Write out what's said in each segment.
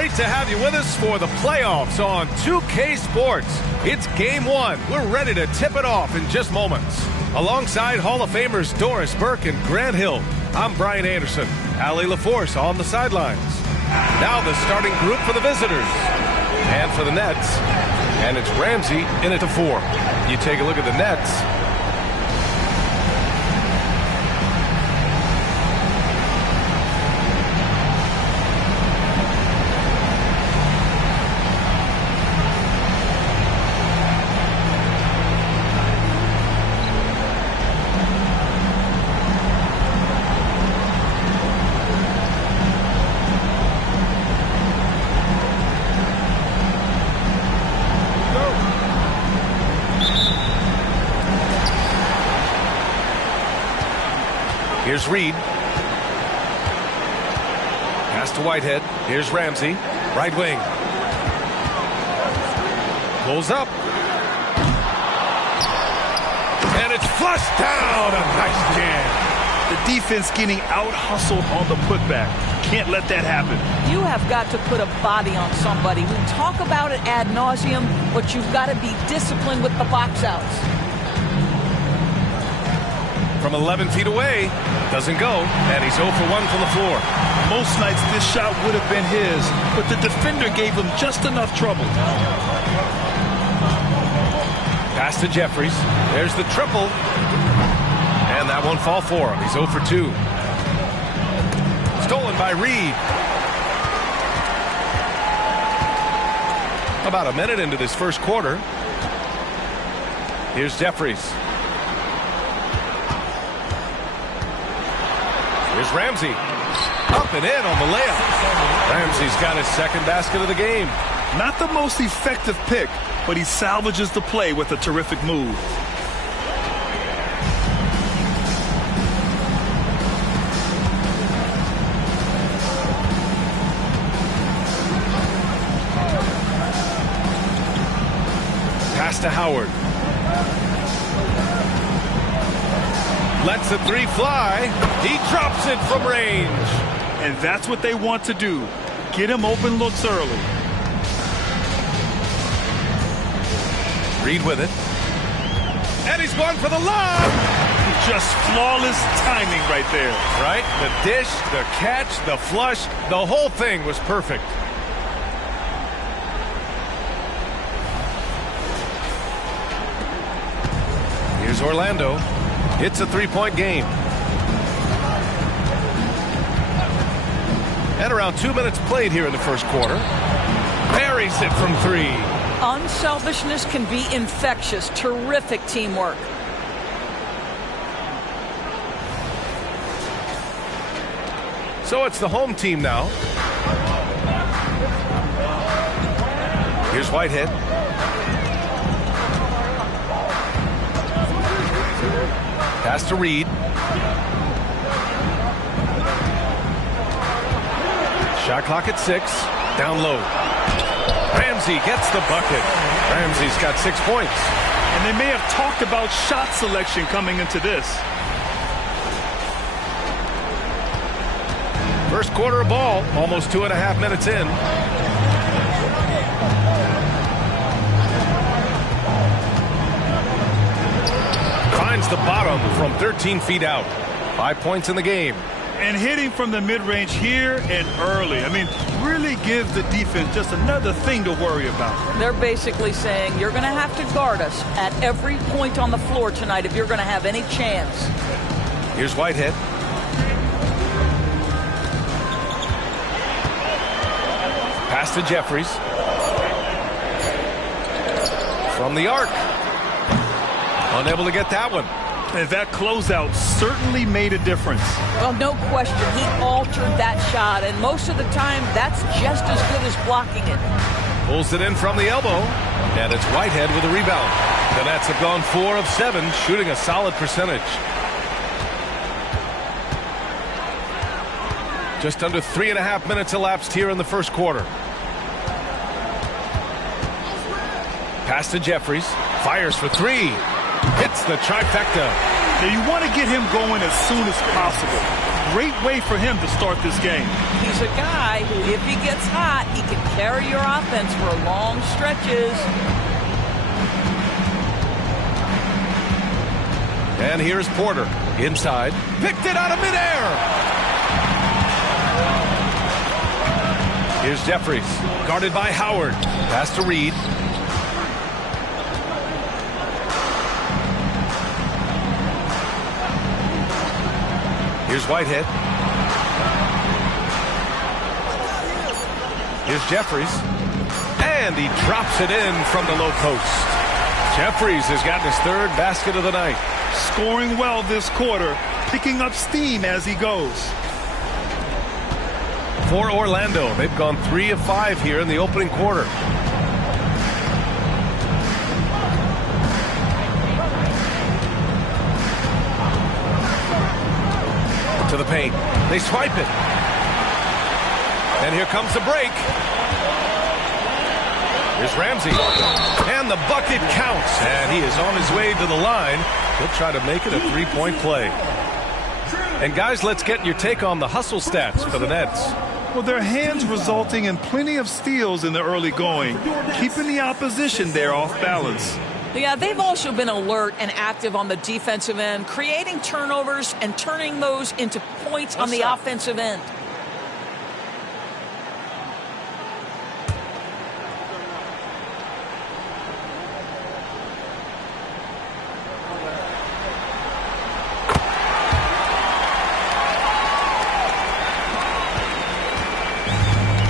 Great to have you with us for the playoffs on 2K Sports. It's game one. We're ready to tip it off in just moments. Alongside Hall of Famers Doris Burke and Grant Hill, I'm Brian Anderson. Allie LaForce on the sidelines. Now the starting group for the visitors. And for the Nets. And it's Ramsey in at the 4. You take a look at the Nets. Here's Reed. Pass to Whitehead. Here's Ramsey. Right wing. Pulls up. And it's flushed down. A nice jam. The defense getting out-hustled on the putback. Can't let that happen. You have got to put a body on somebody. We talk about it ad nauseum, but you've got to be disciplined with the box outs. From 11 feet away, doesn't go, and he's 0 for 1 from the floor. Most nights this shot would have been his, but the defender gave him just enough trouble. Pass to Jeffries. There's the triple. And that won't fall for him. He's 0 for 2. Stolen by Reed. About a minute into this first quarter. Here's Jeffries. Here's Ramsey. Up and in on the layup. Ramsey's got his second basket of the game. Not the most effective pick, but he salvages the play with a terrific move. Pass to Howard. Lets the three fly. He drops it from range. And that's what they want to do. Get him open looks early. Reed with it. And he's going for the lob. Just flawless timing right there. Right? The dish, the catch, the flush, the whole thing was perfect. Here's Orlando. It's a three-point game. And around 2 minutes played here in the first quarter. Buries it from 3. Unselfishness can be infectious. Terrific teamwork. So it's the home team now. Here's Whitehead. Pass to Reed. Shot clock at 6. Down low. Ramsey gets the bucket. Ramsey's got 6 points. And they may have talked about shot selection coming into this. First quarter of ball, almost 2.5 minutes in. Finds the bottom from 13 feet out. 5 points in the game. And hitting from the mid-range here and early. I mean, really gives the defense just another thing to worry about. They're basically saying you're going to have to guard us at every point on the floor tonight if you're going to have any chance. Here's Whitehead. Pass to Jeffries. From the arc. Unable to get that one. And that closeout certainly made a difference. Well, no question. He altered that shot, and most of the time, that's just as good as blocking it. Pulls it in from the elbow, and it's Whitehead with a rebound. The Nets have gone 4 of 7, shooting a solid percentage. Just under 3.5 minutes elapsed here in the first quarter. Pass to Jeffries. Fires for 3. Hits the trifecta. Now you want to get him going as soon as possible. great way for him to start this game. He's a guy who, if he gets hot, he can carry your offense for long stretches. And here's Porter inside. Picked it out of midair. Here's Jeffries, guarded by Howard. Pass to Reed. Here's Whitehead. Here's Jeffries. And he drops it in from the low post. Jeffries has gotten his third basket of the night. Scoring well this quarter, picking up steam as he goes. For Orlando, they've gone 3 of 5 here in the opening quarter. To the paint. They swipe it. And here comes the break. Here's Ramsey. And the bucket counts. And he is on his way to the line. He'll try to make it a three-point play. And guys, let's get your take on the hustle stats for the Nets. Well, their hands resulting in plenty of steals in the early going, keeping the opposition there off balance. Yeah, they've also been alert and active on the defensive end, creating turnovers and turning those into points on the offensive end.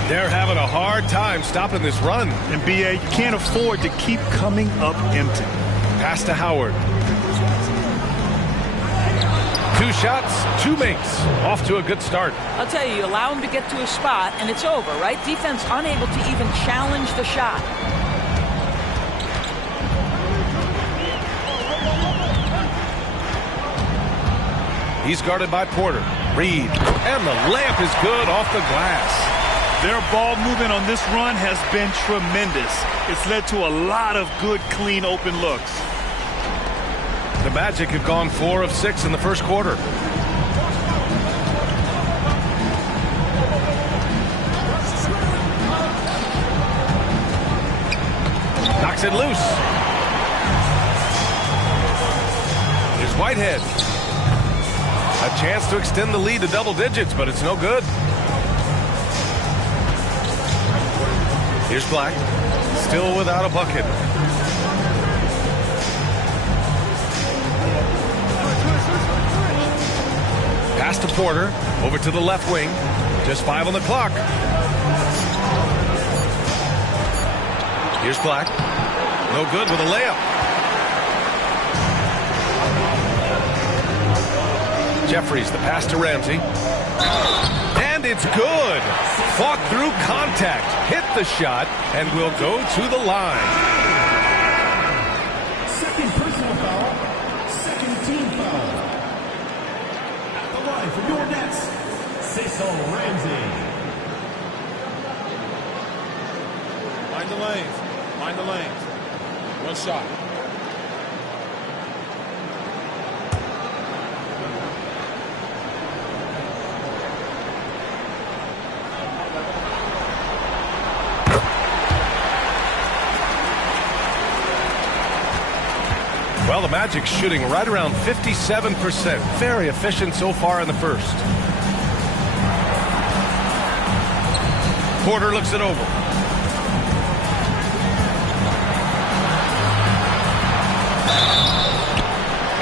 They're having a hard time stopping this run. And B.A., you can't afford to keep coming up empty. Pass to Howard. 2 shots, 2 makes. Off to a good start. I'll tell you, you allow him to get to a spot, and it's over, right? Defense unable to even challenge the shot. He's guarded by Porter. Reed. And the layup is good off the glass. Their ball movement on this run has been tremendous. It's led to a lot of good, clean, open looks. The Magic have gone 4 of 6 in the first quarter. Knocks it loose. Here's Whitehead. A chance to extend the lead to double digits, but it's no good. Here's Black, still without a bucket. Pass to Porter, over to the left wing. Just 5 on the clock. Here's Black, no good with a layup. Jeffries, the pass to Ramsey. And it's good. Fought through contact, hit the shot, and will go to the line. Second personal foul, second team foul. At the line for your Nets, Cecil Ramsey. Mind the lanes. Mind the lanes. One shot. Well, the Magic shooting right around 57%. Very efficient so far in the first. Porter looks it over.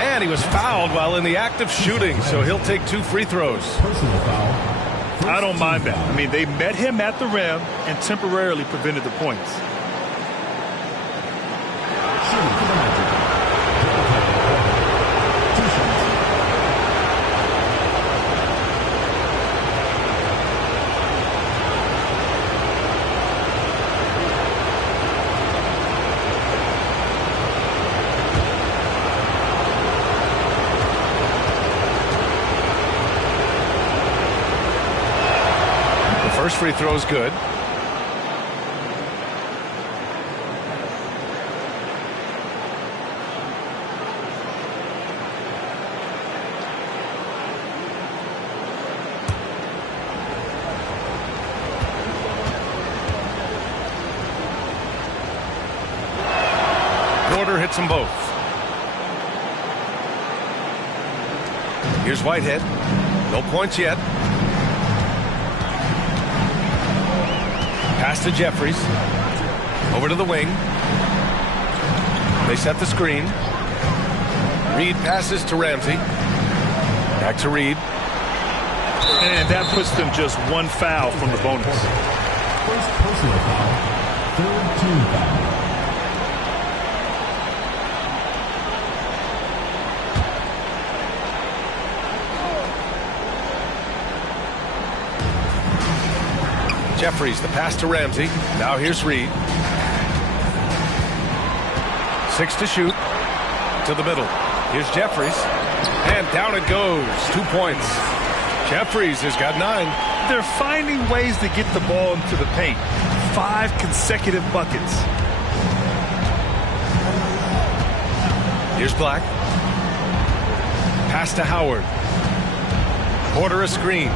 And he was fouled while in the act of shooting, so he'll take 2 free throws. Personal foul. I don't mind that. I mean, they met him at the rim and temporarily prevented the points. Shooting for the Magic. First free throw is good. Porter hits them both. Here's Whitehead. No points yet. Pass to Jeffries. Over to the wing. They set the screen. Reed passes to Ramsey. Back to Reed. And that puts them just one foul from the bonus. First personal foul. Third team foul. Jeffries, the pass to Ramsey. Now here's Reed. 6 to shoot. To the middle. Here's Jeffries. And down it goes. 2 points. Jeffries has got 9. They're finding ways to get the ball into the paint. 5 consecutive buckets. Here's Black. Pass to Howard. Porter a screen.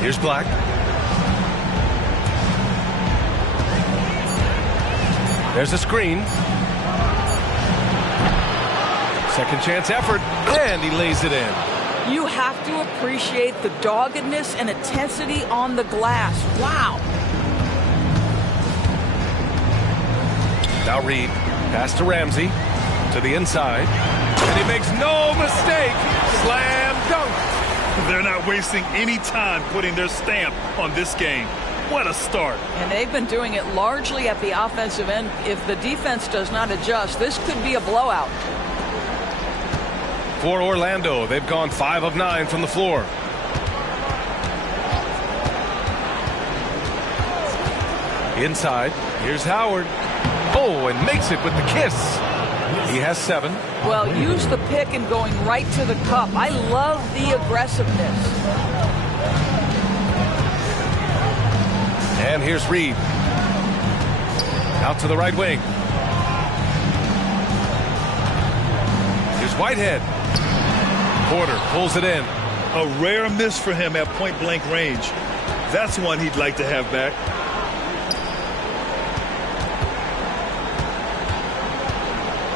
Here's Black. There's a screen. Second chance effort, and he lays it in. You have to appreciate the doggedness and intensity on the glass. Wow. Now Reed, pass to Ramsey, to the inside, and he makes no mistake. Slam dunk. They're not wasting any time putting their stamp on this game. What a start. And they've been doing it largely at the offensive end. If the defense does not adjust, this could be a blowout. For Orlando, they've gone 5 of 9 from the floor. Inside, here's Howard. Oh, and makes it with the kiss. He has 7. Well, use the pick and going right to the cup. I love the aggressiveness. And here's Reed. Out to the right wing. Here's Whitehead. Porter pulls it in. A rare miss for him at point-blank range. That's one he'd like to have back.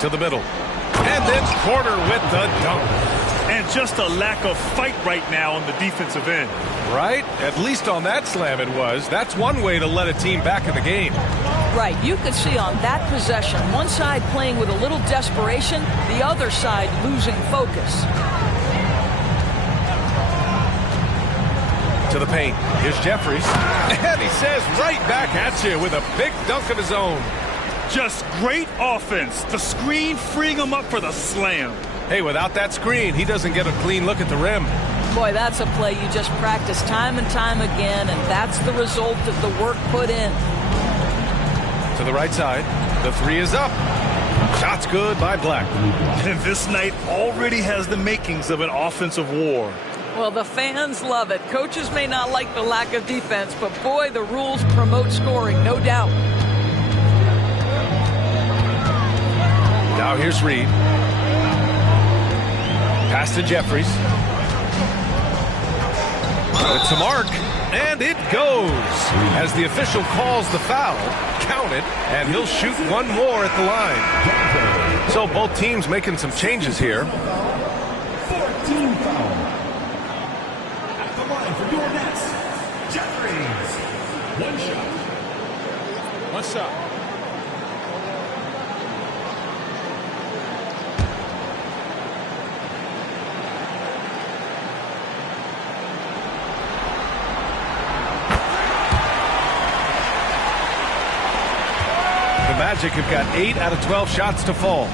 To the middle. And then Porter with the dunk. And just a lack of fight right now on the defensive end. Right? At least on that slam it was. That's one way to let a team back in the game. Right. You could see on that possession, one side playing with a little desperation, the other side losing focus. To the paint. Here's Jeffries. And he says right back at you with a big dunk of his own. Just great offense. The screen freeing him up for the slam. Hey, without that screen, he doesn't get a clean look at the rim. Boy, that's a play you just practice time and time again, and that's the result of the work put in. To the right side. The 3 is up. Shot's good by Black. And this night already has the makings of an offensive war. Well, the fans love it. Coaches may not like the lack of defense, but boy, the rules promote scoring, no doubt. Now here's Reed. Pass to Jeffries. It's a mark, and it goes. As the official calls the foul, count it, and he'll shoot one more at the line. So both teams making some changes here. 14 foul. At the line for your Nets, Jeffries. One shot. One shot. Magic have got 8 out of 12 shots to fall.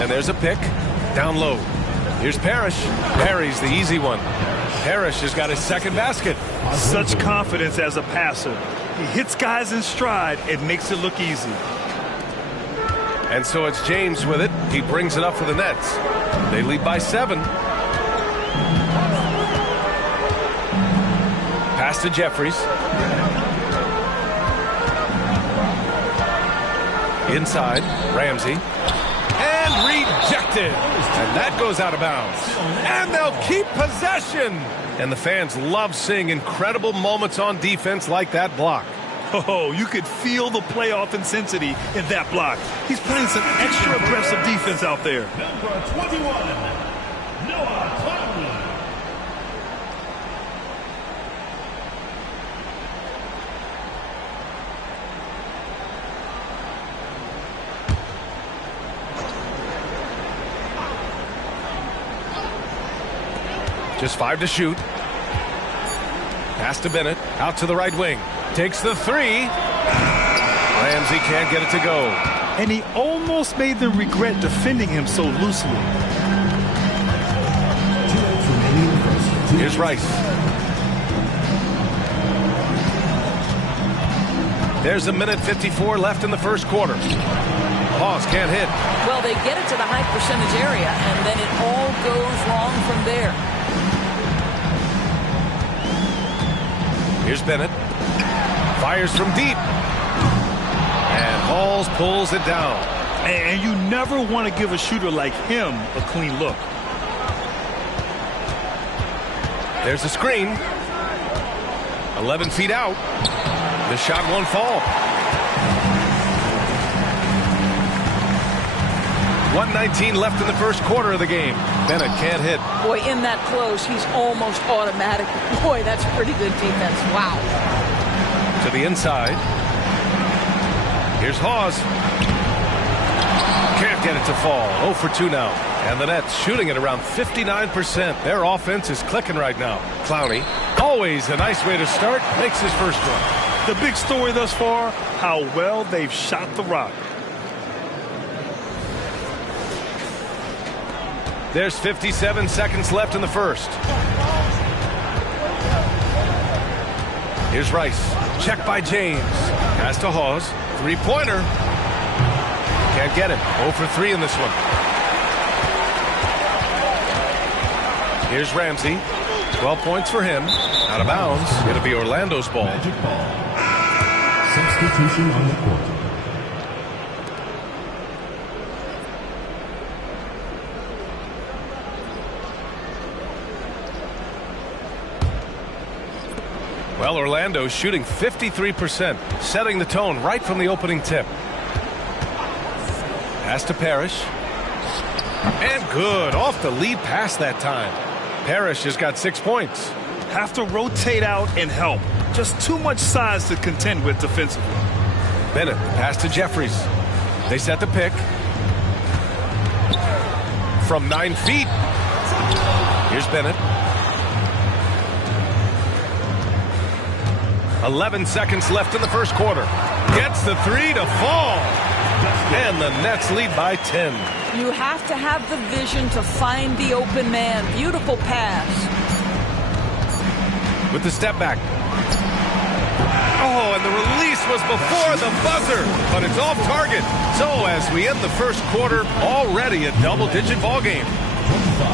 And there's a pick down low. Here's Parrish. Parry's the easy one. Parrish has got his second basket. Such confidence as a passer. He hits guys in stride and makes it look easy. And so it's James with it. He brings it up for the Nets. They lead by 7. Pass to Jeffries. Inside, Ramsey. And rejected. And that goes out of bounds. And they'll keep possession. And the fans love seeing incredible moments on defense like that block. Oh, you could feel the playoff intensity in that block. He's playing some extra aggressive defense out there. Number 21, Noah Clowney. Just 5 to shoot. Pass to Bennett. Out to the right wing. Takes the 3. Ramsey can't get it to go. And he almost made them regret defending him so loosely. Here's Rice. There's 1:54 left in the first quarter. Hawes can't hit. Well, they get it to the high percentage area, and then it all goes wrong from there. Here's Bennett. Fires from deep. And Halls pulls it down. And you never want to give a shooter like him a clean look. There's a screen. 11 feet out. The shot won't fall. 1:19 left in the first quarter of the game. Bennett can't hit. Boy, in that close, he's almost automatic. Boy, that's pretty good defense. Wow. To the inside. Here's Hawes. Can't get it to fall. 0 for 2 now. And the Nets shooting at around 59%. Their offense is clicking right now. Clowney, always a nice way to start, makes his first one. The big story thus far, how well they've shot the rock. There's 57 seconds left in the first. Here's Rice. Check by James. Pass to Hawes. Three-pointer. Can't get it. 0 for 3 in this one. Here's Ramsey. 12 points for him. Out of bounds. It'll be Orlando's ball. Magic ball. Substitution on the court. Well, Orlando's shooting 53%, setting the tone right from the opening tip. Pass to Parrish. And good. Off the lead pass that time. Parrish has got 6 points. Have to rotate out and help. Just too much size to contend with defensively. Bennett, pass to Jeffries. They set the pick. From 9 feet. Here's Bennett. 11 seconds left in the first quarter. Gets the 3 to fall. And the Nets lead by 10. You have to have the vision to find the open man. Beautiful pass. With the step back. Oh, and the release was before the buzzer, but it's off target. So as we end the first quarter, already a double-digit ball game.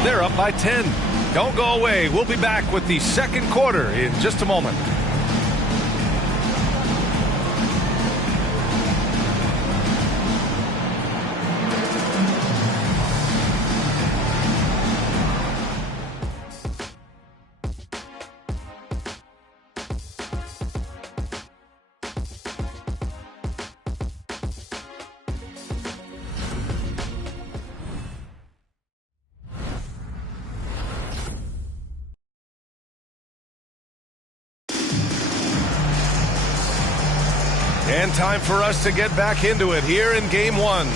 They're up by 10. Don't go away. We'll be back with the second quarter in just a moment. And time for us to get back into it here in Game 1.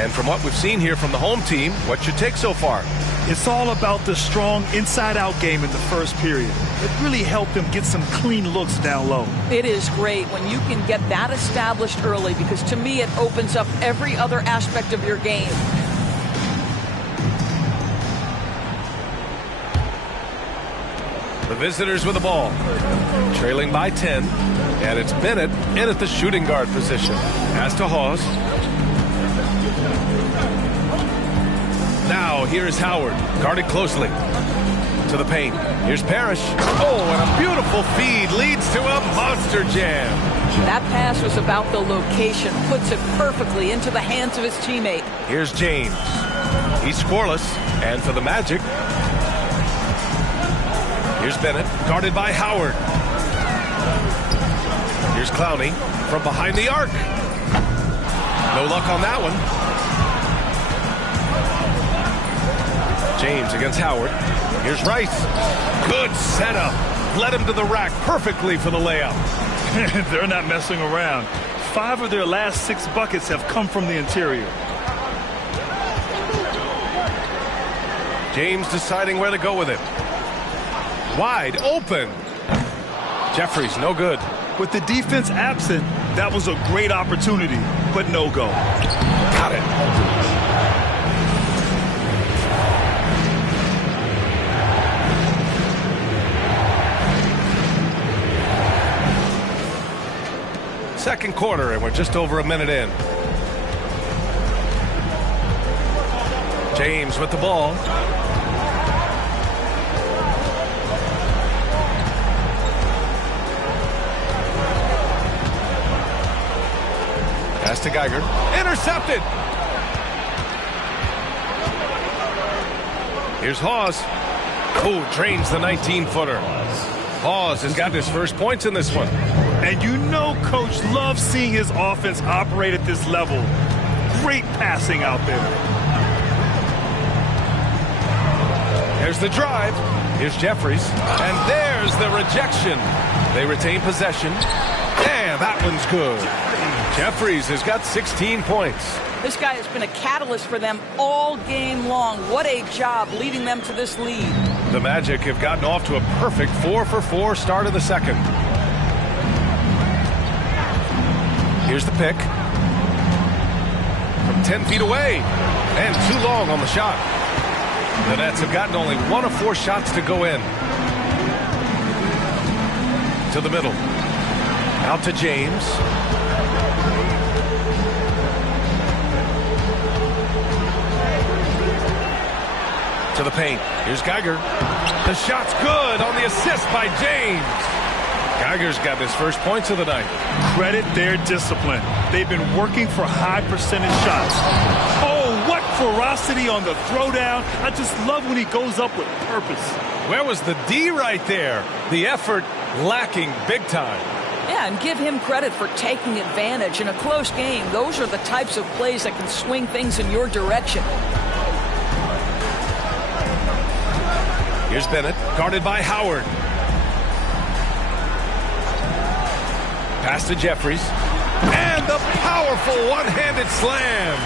And from what we've seen here from the home team, what's your take so far? It's all about the strong inside-out game in the first period. It really helped them get some clean looks down low. It is great when you can get that established early, because to me it opens up every other aspect of your game. The visitors with the ball. Trailing by 10. And it's Bennett in at the shooting guard position. Pass to Hawes. Now here's Howard. Guarded closely. To the paint. Here's Parrish. Oh, and a beautiful feed leads to a monster jam. That pass was about the location. Puts it perfectly into the hands of his teammate. Here's James. He's scoreless. And for the Magic. Here's Bennett. Guarded by Howard. Here's Clowney from behind the arc. No luck on that one. James against Howard. Here's Rice. Good setup. Led him to the rack perfectly for the layup. They're not messing around. 5 of their last 6 buckets have come from the interior. James deciding where to go with it. Wide open. Jeffries, no good. With the defense absent, that was a great opportunity, but no go. Got it. Second quarter, and we're just over a minute in. James with the ball. Pass to Geiger. Intercepted. Here's Hawes. Oh, drains the 19-footer. Hawes has got his first points in this one. And you know Coach loves seeing his offense operate at this level. Great passing out there. There's the drive. Here's Jeffries. And there's the rejection. They retain possession. Yeah, that one's good. Jeffries has got 16 points. This guy has been a catalyst for them all game long. What a job leading them to this lead. The Magic have gotten off to a perfect 4-for-4 start of the second. Here's the pick. From 10 feet away. And too long on the shot. The Nets have gotten only 1 of 4 shots to go in. To the middle. Out to James. To the paint. Here's Geiger. The shot's good on the assist by James. Geiger's got his first points of the night. Credit their discipline. They've been working for high percentage shots. Oh, what ferocity on the throwdown. I just love when he goes up with purpose. Where was the D right there? The effort lacking big time. Yeah, and give him credit for taking advantage in a close game. Those are the types of plays that can swing things in your direction. Here's Bennett, guarded by Howard. Pass to Jeffries. And the powerful one-handed slam.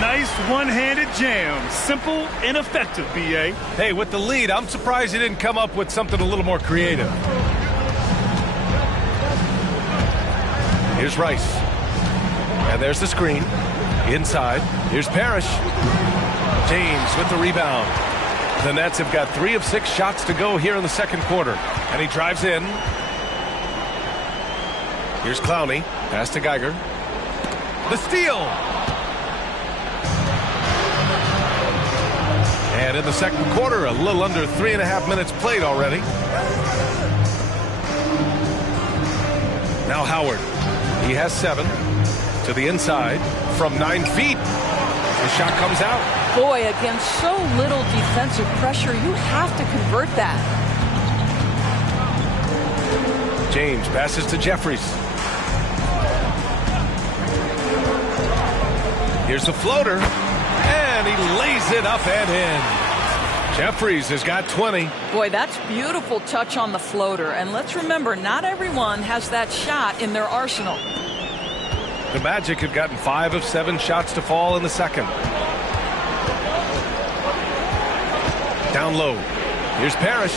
Nice one-handed jam. Simple and effective, B.A. Hey, with the lead, I'm surprised he didn't come up with something a little more creative. Here's Rice. And there's the screen. Inside. Here's Parrish. James with the rebound. The Nets have got 3 of 6 shots to go here in the second quarter. And he drives in. Here's Clowney. Pass to Geiger. The steal. And in the second quarter, a little under 3.5 minutes played already. Now Howard. He has 7. To the inside from 9 feet. The shot comes out. Boy, against so little defensive pressure, you have to convert that. James passes to Jeffries. Here's the floater. And he lays it up and in. Jeffries has got 20. Boy, that's beautiful touch on the floater. And let's remember, not everyone has that shot in their arsenal. The Magic have gotten 5 of 7 shots to fall in the second. Down low. Here's Parrish.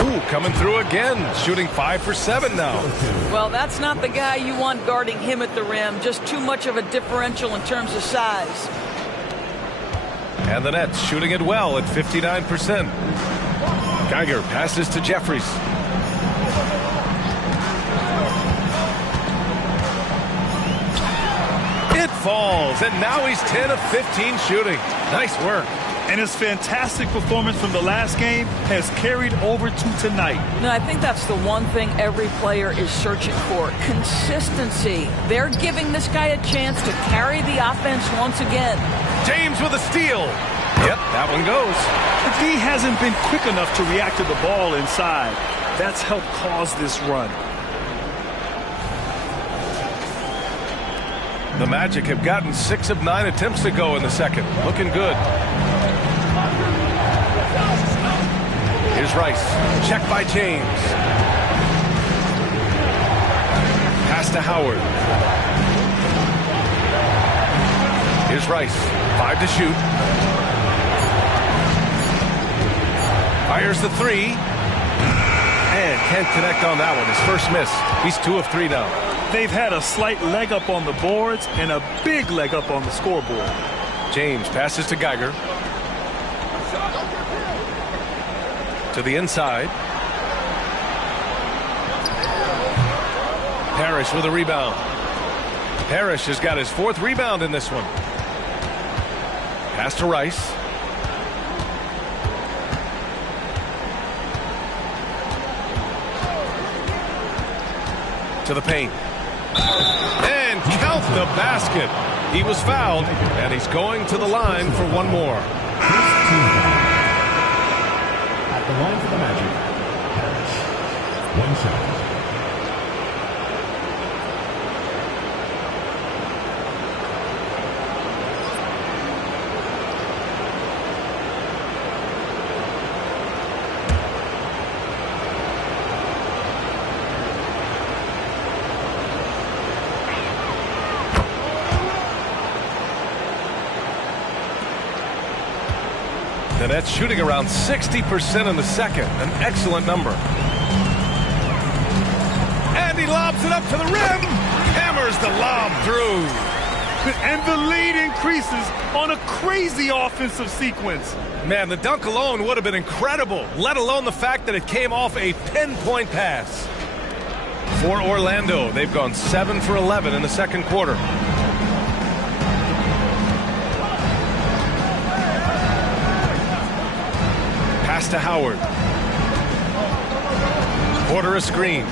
Ooh, coming through again. Shooting 5 for 7 now. Well, that's not the guy you want guarding him at the rim. Just too much of a differential in terms of size. And the Nets shooting it well at 59%. Geiger passes to Jeffries. It falls, and now he's 10 of 15 shooting. Nice work. And his fantastic performance from the last game has carried over to tonight. No, I think that's the one thing every player is searching for. Consistency. They're giving this guy a chance to carry the offense once again. James with a steal. Yep, that one goes. The D hasn't been quick enough to react to the ball inside. That's helped cause this run. The Magic have gotten 6 of 9 attempts to go in the second. Looking good. Here's Rice. Check by James. Pass to Howard. Here's Rice. 5 to shoot. Fires the 3. And can't connect on that one. His first miss. He's 2 of 3 now. They've had a slight leg up on the boards and a big leg up on the scoreboard. James passes to Geiger. To the inside. Parrish with a rebound. Parrish has got his 4th rebound in this one. Pass to Rice. To the paint. And count the basket. He was fouled, and he's going to the line for one more. At the line for the Magic, Parrish. 1 shot. The Nets shooting around 60% in the second. An excellent number. And he lobs it up to the rim. Hammers the lob through. And the lead increases on a crazy offensive sequence. Man, the dunk alone would have been incredible, let alone the fact that it came off a pinpoint pass. For Orlando, they've gone 7 for 11 in the second quarter. Pass to Howard. Porter a screen.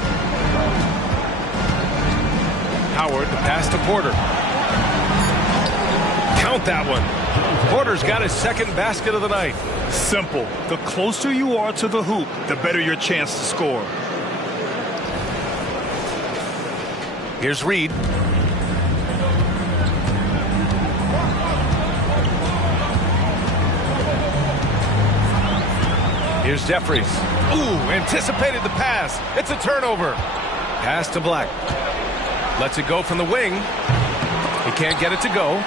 Howard, the pass to Porter. Count that one. Porter's got his 2nd basket of the night. Simple. The closer you are to the hoop, the better your chance to score. Here's Reed. Here's Jeffries. Ooh, anticipated the pass. It's a turnover. Pass to Black. Lets it go from the wing. He can't get it to go.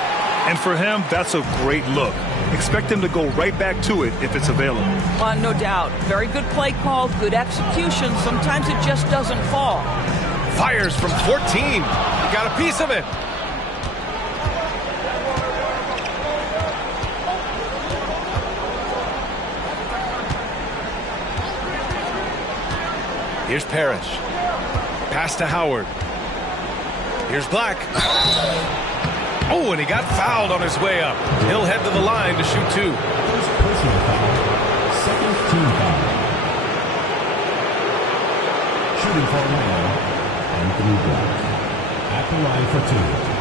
And for him, that's a great look. Expect him to go right back to it if it's available. No doubt. Very good play call, good execution. Sometimes it just doesn't fall. Fires from 14. He got a piece of it. Here's Parrish. Pass to Howard. Here's Black. Oh, and he got fouled on his way up. He'll head to the line to shoot 2. First personal foul. 2nd team foul. Shooting for Orlando, Anthony Black. At the line for 2.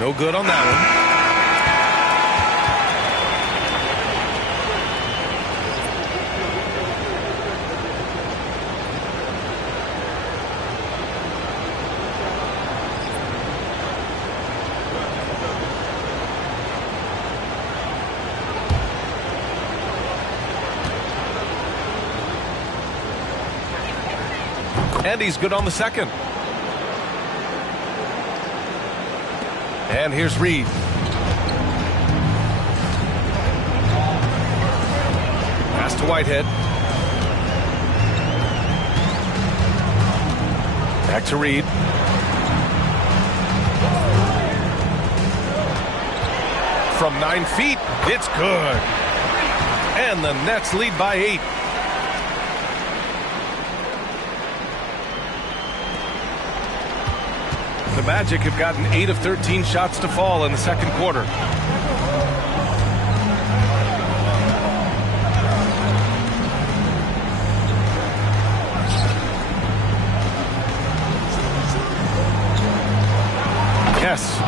No good on that one. And he's good on the second. And here's Reed. Pass to Whitehead. Back to Reed. From 9 feet, it's good. And the Nets lead by 8. The Magic have gotten 8 of 13 shots to fall in the second quarter.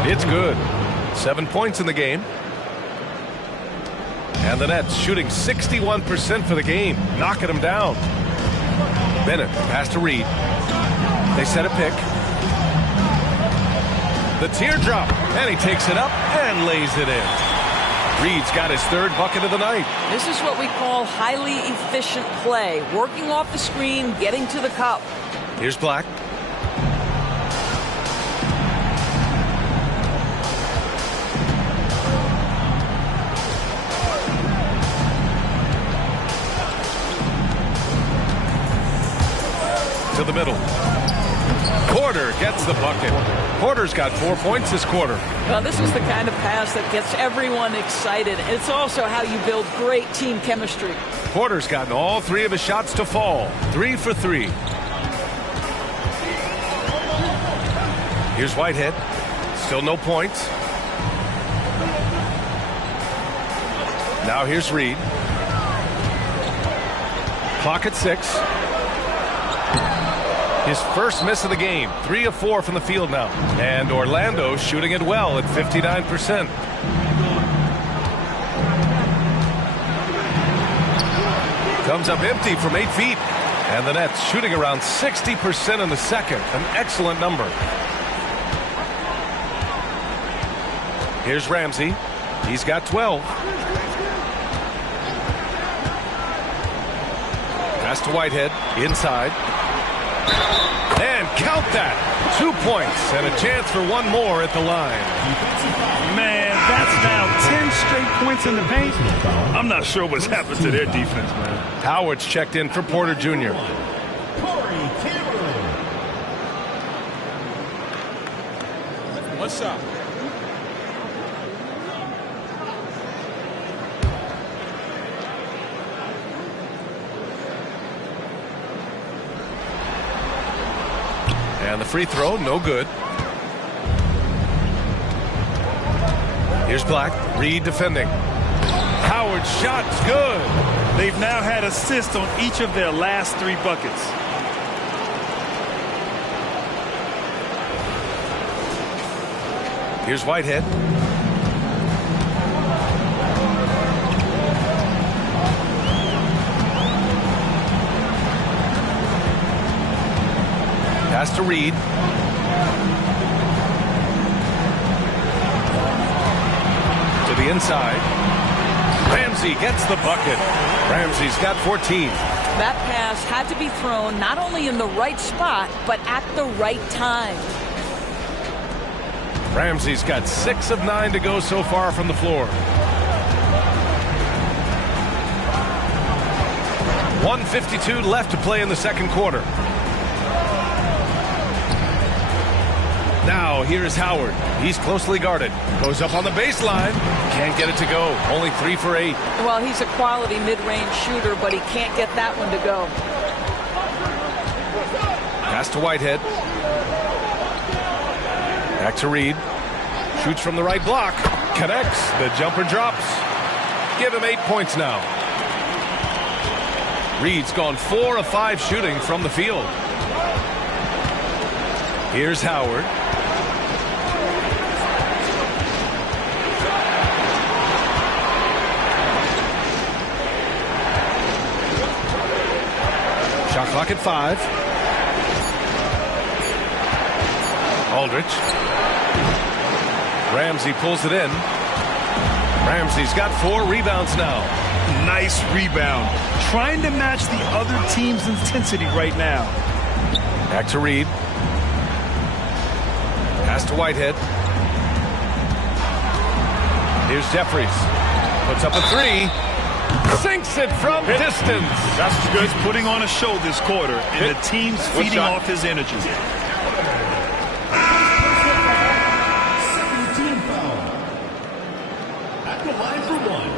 It's good. 7 points in the game. And the Nets shooting 61% for the game, knocking them down. Bennett pass to Reed. They set a pick. The teardrop, and he takes it up and lays it in. Reed's got his third bucket of the night. This is what we call highly efficient play. Working off the screen, getting to the cup. Here's Black. To the middle. Porter gets the bucket. Porter's got 4 points this quarter. Well, this is the kind of pass that gets everyone excited. It's also how you build great team chemistry. Porter's gotten all 3 of his shots to fall. 3 for 3. Here's Whitehead. Still no points. Now here's Reed. Clock at 6. His first miss of the game. 3 of 4 from the field now. And Orlando shooting it well at 59%. Comes up empty from 8 feet. And the Nets shooting around 60% in the second. An excellent number. Here's Ramsey. He's got 12. Pass to Whitehead. Inside. And count that. 2 points and a chance for one more at the line. Man, that's now 10 straight points in the paint. I'm not sure what's happened to their defense, man. Howard's checked in for Porter Jr. Corey Cameron. One shot. And the free throw, no good. Here's Black. Reed defending. Howard's shot's good. They've now had assists on each of their last 3 buckets. Here's Whitehead. Pass to Reed. To the inside. Ramsey gets the bucket. Ramsey's got 14. That pass had to be thrown not only in the right spot, but at the right time. Ramsey's got 6 of 9 to go so far from the floor. 1:52 left to play in the second quarter. Now here's Howard. He's closely guarded. Goes up on the baseline. Can't get it to go. Only 3 for 8. Well, he's a quality mid-range shooter, but he can't get that one to go. Pass to Whitehead. Back to Reed. Shoots from the right block. Connects. The jumper drops. Give him 8 points now. Reed's gone 4 of 5 shooting from the field. Here's Howard. Shot clock at 5. Aldridge. Ramsey pulls it in. Ramsey's got 4 rebounds now. Nice rebound. Trying to match the other team's intensity right now. Back to Reed. Pass to Whitehead. Here's Jeffries. Puts up a 3. Sinks it from distance. That's good. He's putting on a show this quarter, and the team's feeding off his energy. Second team foul. At the line for 1,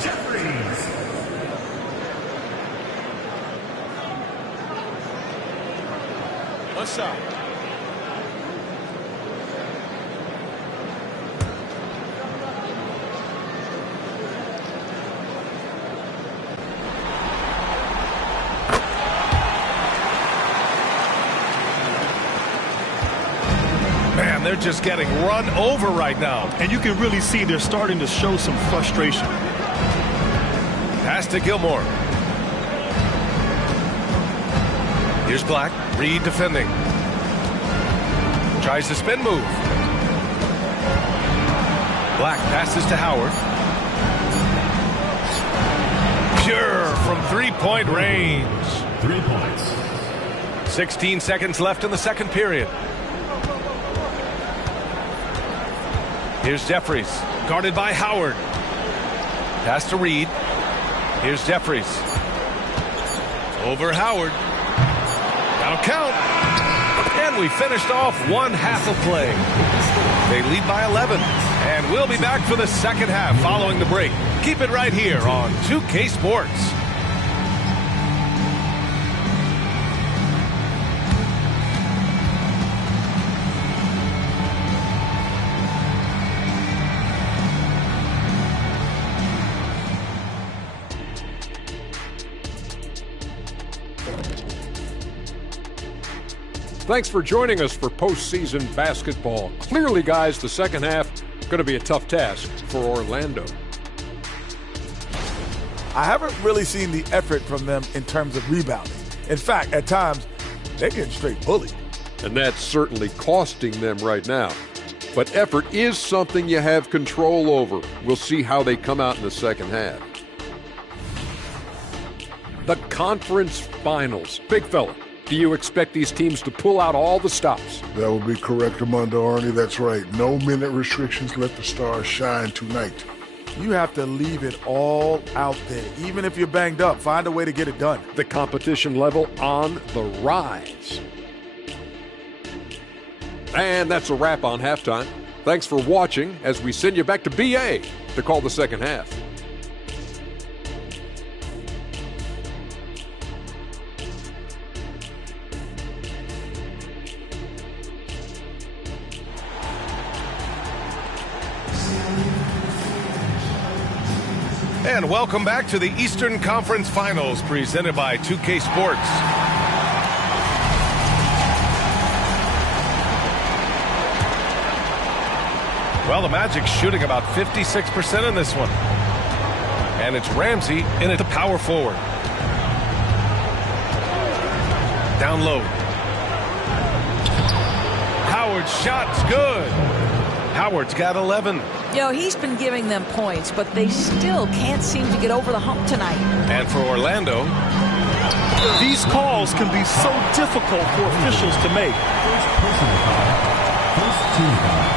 Jeffries. One shot. they're just getting run over right now. And you can really see they're starting to show some frustration. Pass to Gilmore. Here's Black. Reed defending. Tries the spin move. Black passes to Howard. Pure from three-point range. 3 points. 16 seconds left in the second period. Here's Jeffries, guarded by Howard. Pass to Reed. Here's Jeffries. Over Howard. That'll count. And we finished off one half of play. They lead by 11. And we'll be back for the second half following the break. Keep it right here on 2K Sports. Thanks for joining us for postseason basketball. Clearly, guys, the second half going to be a tough task for Orlando. I haven't really seen the effort from them in terms of rebounding. In fact, at times, they're getting straight bullied. And that's certainly costing them right now. But effort is something you have control over. We'll see how they come out in the second half. The conference finals. Big fella, do you expect these teams to pull out all the stops? That would be correct, Armando Arnie. That's right. No minute restrictions. Let the stars shine tonight. You have to leave it all out there. Even if you're banged up, find a way to get it done. The competition level on the rise. And that's a wrap on halftime. Thanks for watching as we send you back to BA to call the second half. And welcome back to the Eastern Conference Finals presented by 2K Sports. Well, the Magic's shooting about 56% in this one. And it's Ramsey in at the power forward. Down low. Howard's shot's good. Howard's got 11. You know, he's been giving them points, but they still can't seem to get over the hump tonight. And for Orlando, these calls can be so difficult for officials to make. First personal foul. First team foul.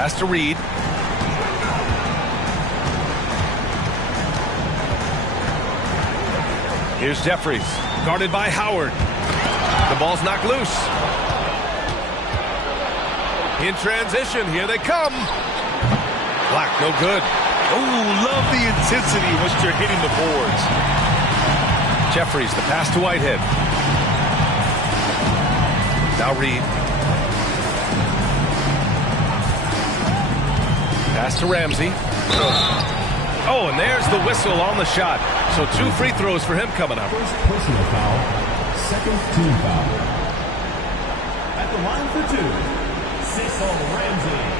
pass to Reed. Here's Jeffries, guarded by Howard. The ball's knocked loose. In transition, here they come. Black, no good. Oh, love the intensity once you're hitting the boards. Jeffries, the pass to Whitehead. Now Reed. Pass to Ramsey. Oh, and there's the whistle on the shot. So 2 free throws for him coming up. First personal foul, second team foul. At the line for 2, Cecil Ramsey.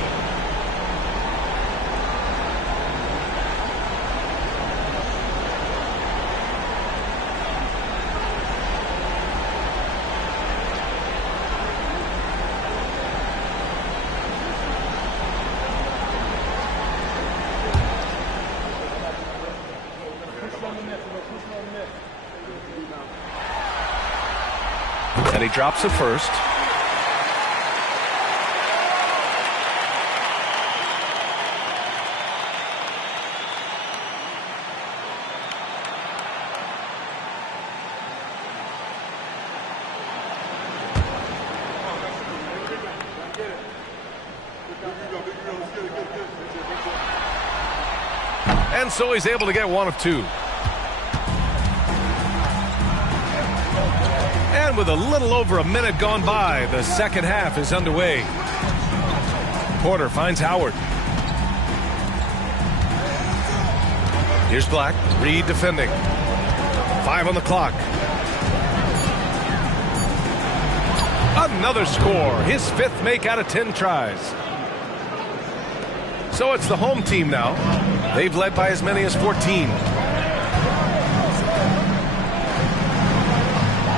And he drops it first. And so he's able to get 1 of 2. And with a little over a minute gone by, the second half is underway. Porter finds Howard. Here's Black. Reed defending. 5 on the clock. Another score. His 5th make out of 10 tries. So it's the home team now. They've led by as many as 14.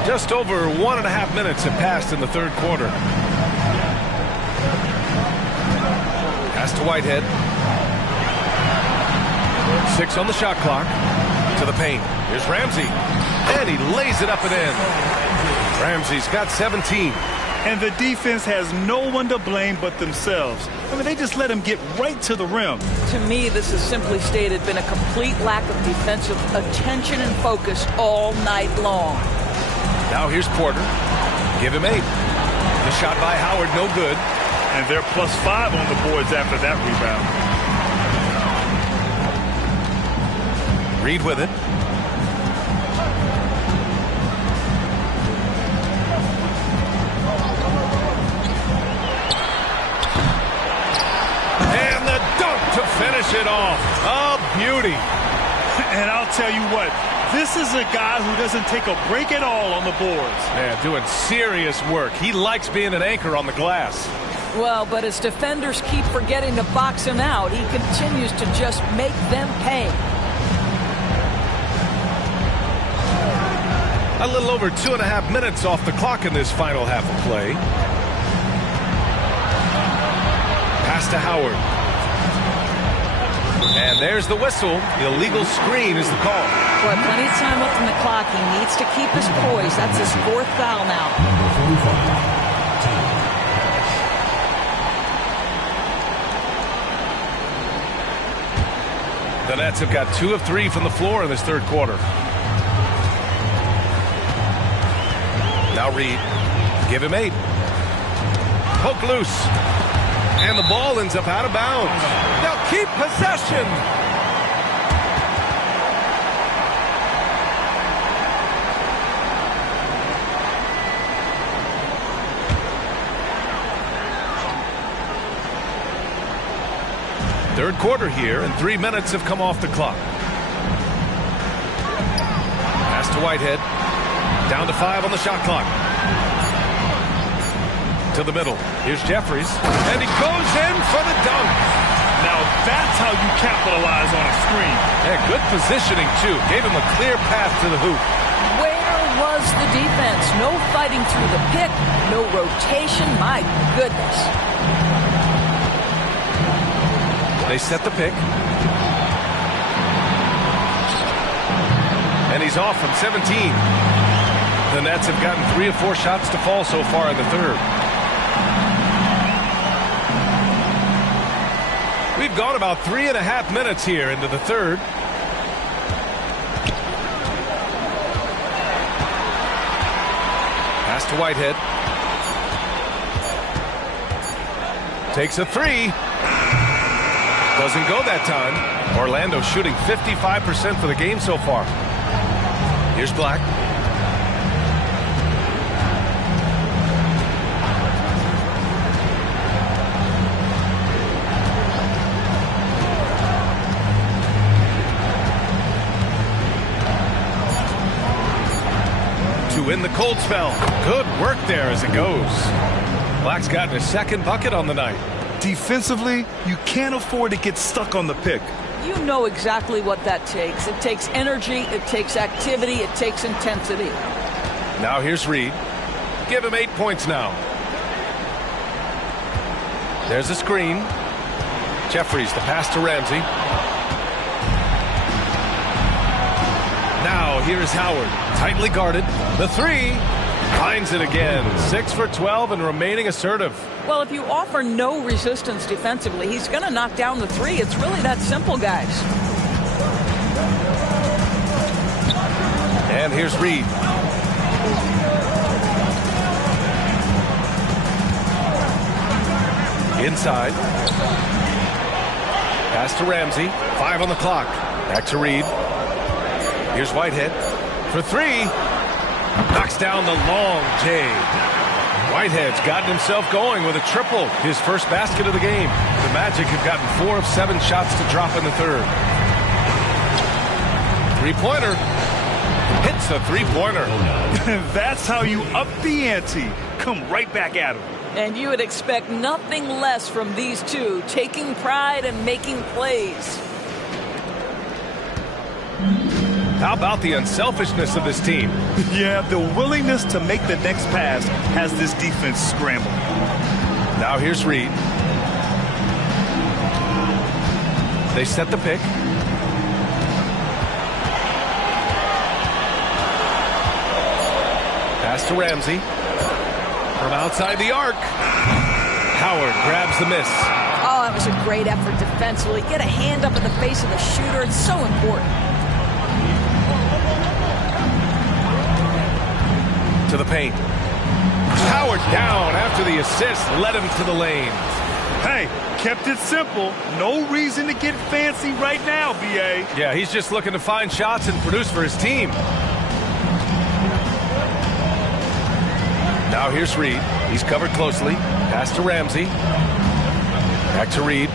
Just over 1.5 minutes have passed in the third quarter. Pass to Whitehead. 6 on the shot clock. To the paint. Here's Ramsey. And he lays it up and in. Ramsey's got 17. And the defense has no one to blame but themselves. I mean, they just let him get right to the rim. To me, this has simply stated been a complete lack of defensive attention and focus all night long. Now here's Porter. Give him 8. The shot by Howard, no good. And they're +5 on the boards after that rebound. Reed with it. And the dunk to finish it off. A beauty. And I'll tell you what, this is a guy who doesn't take a break at all on the boards. Man, doing serious work. He likes being an anchor on the glass. Well, but as defenders keep forgetting to box him out, he continues to just make them pay. A little over 2.5 minutes off the clock in this final half of play. Pass to Howard. And there's the whistle. Illegal screen is the call. Boy, plenty of time left on the clock. He needs to keep his poise. That's his 4th foul now. The Nets have got 2 of 3 from the floor in this third quarter. Now Reed. Give him 8. Poke loose. And the ball ends up out of bounds. They'll keep possession. Third quarter here, and 3 minutes have come off the clock. Pass to Whitehead. Down to 5 on the shot clock. To the middle. Here's Jeffries. And he goes in for the dunk. Now that's how you capitalize on a screen. Yeah, good positioning, too. Gave him a clear path to the hoop. Where was the defense? No fighting through the pick. No rotation. My goodness. They set the pick. And he's off from 17. The Nets have gotten 3 of 4 shots to fall so far in the third. We've gone about 3.5 minutes here into the third. Pass to Whitehead. Takes a 3. Doesn't go that time. Orlando shooting 55% for the game so far. Here's Black. To win the cold spell. Good work there as it goes. Black's gotten his 2nd bucket on the night. Defensively, you can't afford to get stuck on the pick. You know exactly what that takes. It takes energy, it takes activity, it takes intensity. Now here's Reed. Give him 8 points now. There's a screen. Jeffries, the pass to Ramsey. Now here's Howard. Tightly guarded. The 3. Finds it again. 6 for 12 and remaining assertive. Well, if you offer no resistance defensively, he's going to knock down the 3. It's really that simple, guys. And here's Reed. Inside. Pass to Ramsey. 5 on the clock. Back to Reed. Here's Whitehead for 3. Knocks down the long J. Whitehead's gotten himself going with a triple, his first basket of the game. The Magic have gotten 4 of 7 shots to drop in the third. Three-pointer. Hits a three-pointer. That's how you up the ante. Come right back at him. And you would expect nothing less from these two, taking pride and making plays. How about the unselfishness of this team? Yeah, the willingness to make the next pass has this defense scrambled. Now here's Reed. They set the pick. Pass to Ramsey. From outside the arc. Howard grabs the miss. Oh, that was a great effort defensively. Get a hand up in the face of the shooter. It's so important. To the paint. Howard down after the assist. Led him to the lane. Hey, kept it simple. No reason to get fancy right now, B.A. Yeah, he's just looking to find shots and produce for his team. Now here's Reed. He's covered closely. Pass to Ramsey. Back to Reed.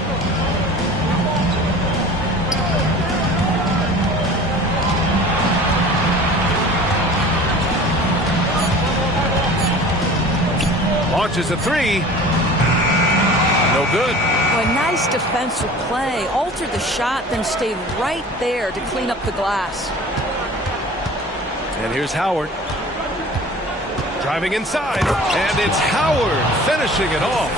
Launches a three. No good. Oh, a nice defensive play. Altered the shot, then stayed right there to clean up the glass. And here's Howard. Driving inside, and it's Howard finishing it off.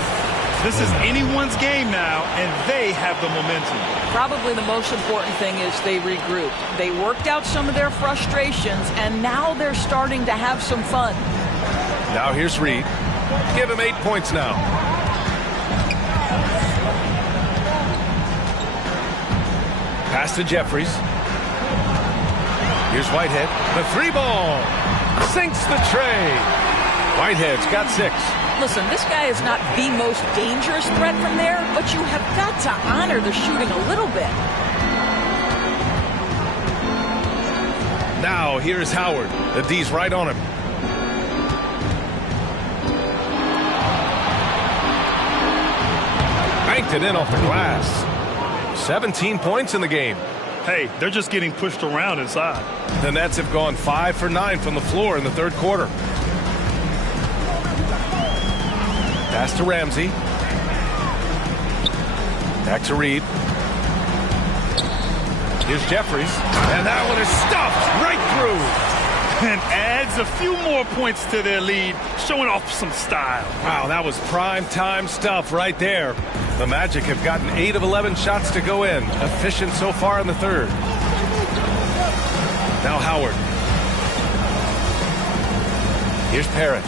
This is anyone's game now, and they have the momentum. Probably the most important thing is they regrouped. They worked out some of their frustrations, and now they're starting to have some fun. Now here's Reed. Give him 8 points now. Pass to Jeffries. Here's Whitehead. The three ball. Sinks the tray. Whitehead's got 6. Listen, this guy is not the most dangerous threat from there, but you have got to honor the shooting a little bit. Now here's Howard. The D's right on him. Banked it in off the glass. 17 points in the game. Hey, they're just getting pushed around inside. The Nets have gone 5 for 9 from the floor in the third quarter. Pass to Ramsey. Back to Reed. Here's Jeffries. And that one is stuffed right through. And adds a few more points to their lead, showing off some style. Wow, that was prime time stuff right there. The Magic have gotten 8 of 11 shots to go in. Efficient so far in the third. Now Howard. Here's Parrish.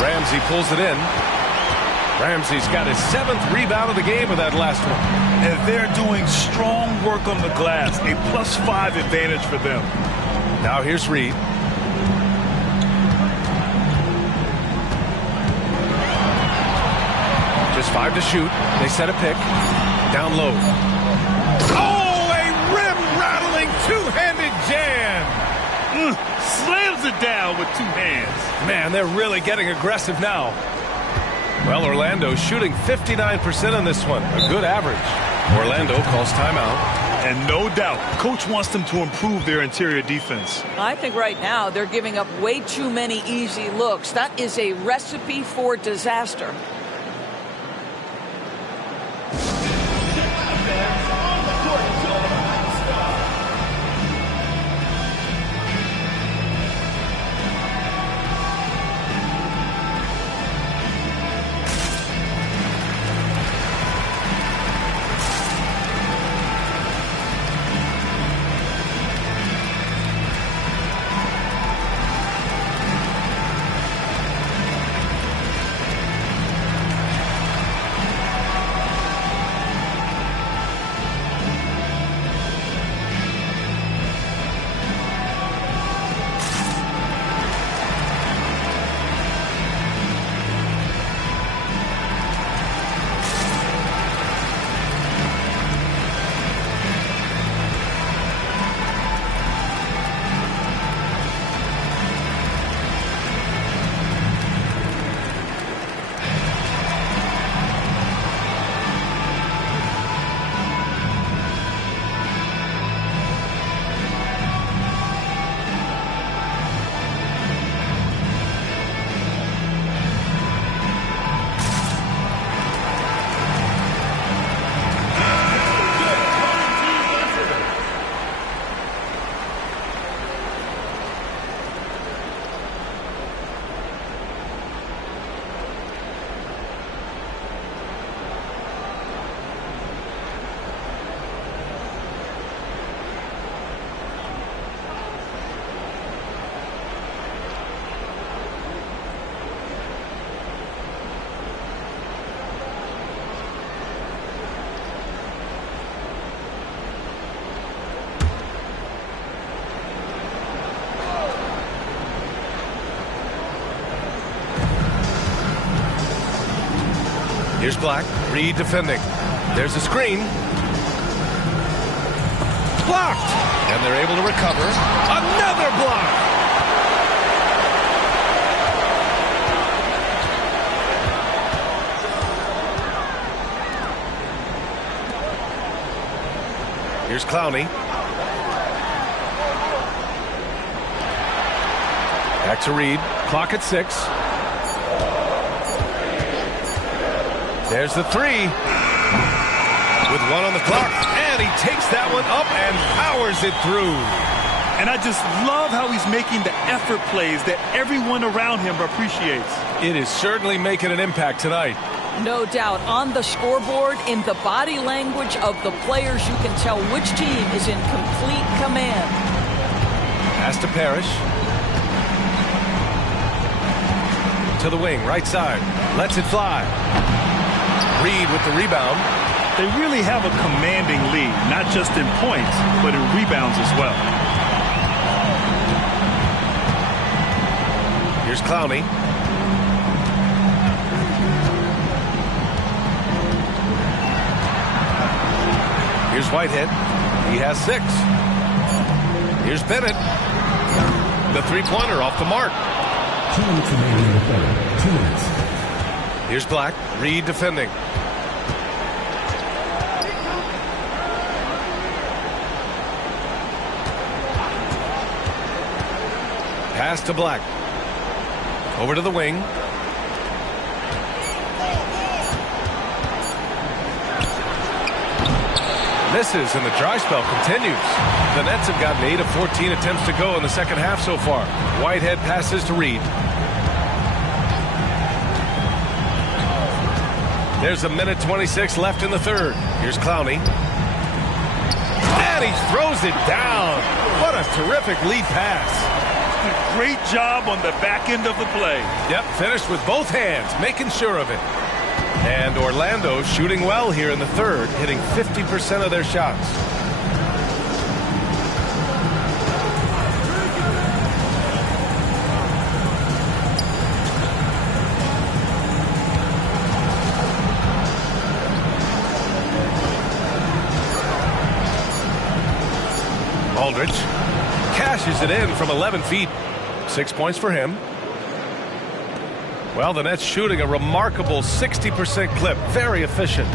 Ramsey pulls it in. Ramsey's got his 7th rebound of the game with that last one. And they're doing strong work on the glass. A +5 advantage for them. Now here's Reed. Just 5 to shoot. They set a pick. Down low. Oh, a rim-rattling two-handed jam. Slams it down with 2 hands. Man, they're really getting aggressive now. Well, Orlando's shooting 59% on this one. A good average. Orlando calls timeout. And no doubt, coach wants them to improve their interior defense. I think right now they're giving up way too many easy looks. That is a recipe for disaster. Here's Black. Reed defending. There's a screen. Blocked. And they're able to recover. Another block. Here's Clowney. Back to Reed. Clock at 6. There's the 3. With 1 on the clock. And he takes that one up and powers it through. And I just love how he's making the effort plays that everyone around him appreciates. It is certainly making an impact tonight. No doubt. On the scoreboard, in the body language of the players, you can tell which team is in complete command. Pass to Parrish. To the wing, right side. Lets it fly. Reed with the rebound. They really have a commanding lead, not just in points, but in rebounds as well. Here's Clowney. Here's Whitehead. He has 6. Here's Bennett. The three-pointer off the mark. 2 minutes remaining in the third. 2 minutes. Here's Black. Reed defending. Pass to Black. Over to the wing. Misses, and the dry spell continues. The Nets have gotten 8 of 14 attempts to go in the second half so far. Whitehead passes to Reed. There's a minute 26 left in the third. Here's Clowney. And he throws it down. What a terrific lead pass. Great job on the back end of the play. Yep, finished with both hands, making sure of it. And Orlando shooting well here in the third, hitting 50% of their shots. Aldridge cashes it in from 11 feet. 6 points for him. Well, the Nets shooting a remarkable 60% clip. Very efficient.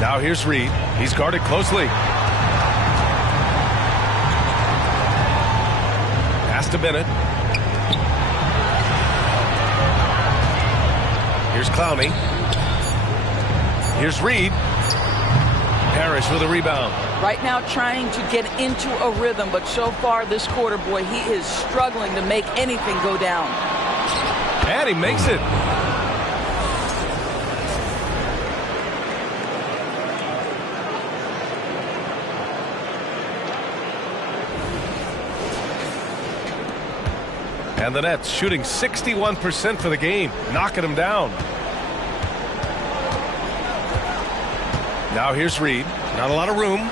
Now here's Reed. He's guarded closely. Pass to Bennett. Here's Clowney. Here's Reed. Parrish with a rebound. Right now trying to get into a rhythm, but so far this quarter, boy, he is struggling to make anything go down. And he makes it. And the Nets shooting 61% for the game, knocking them down. Now here's Reed. Not a lot of room.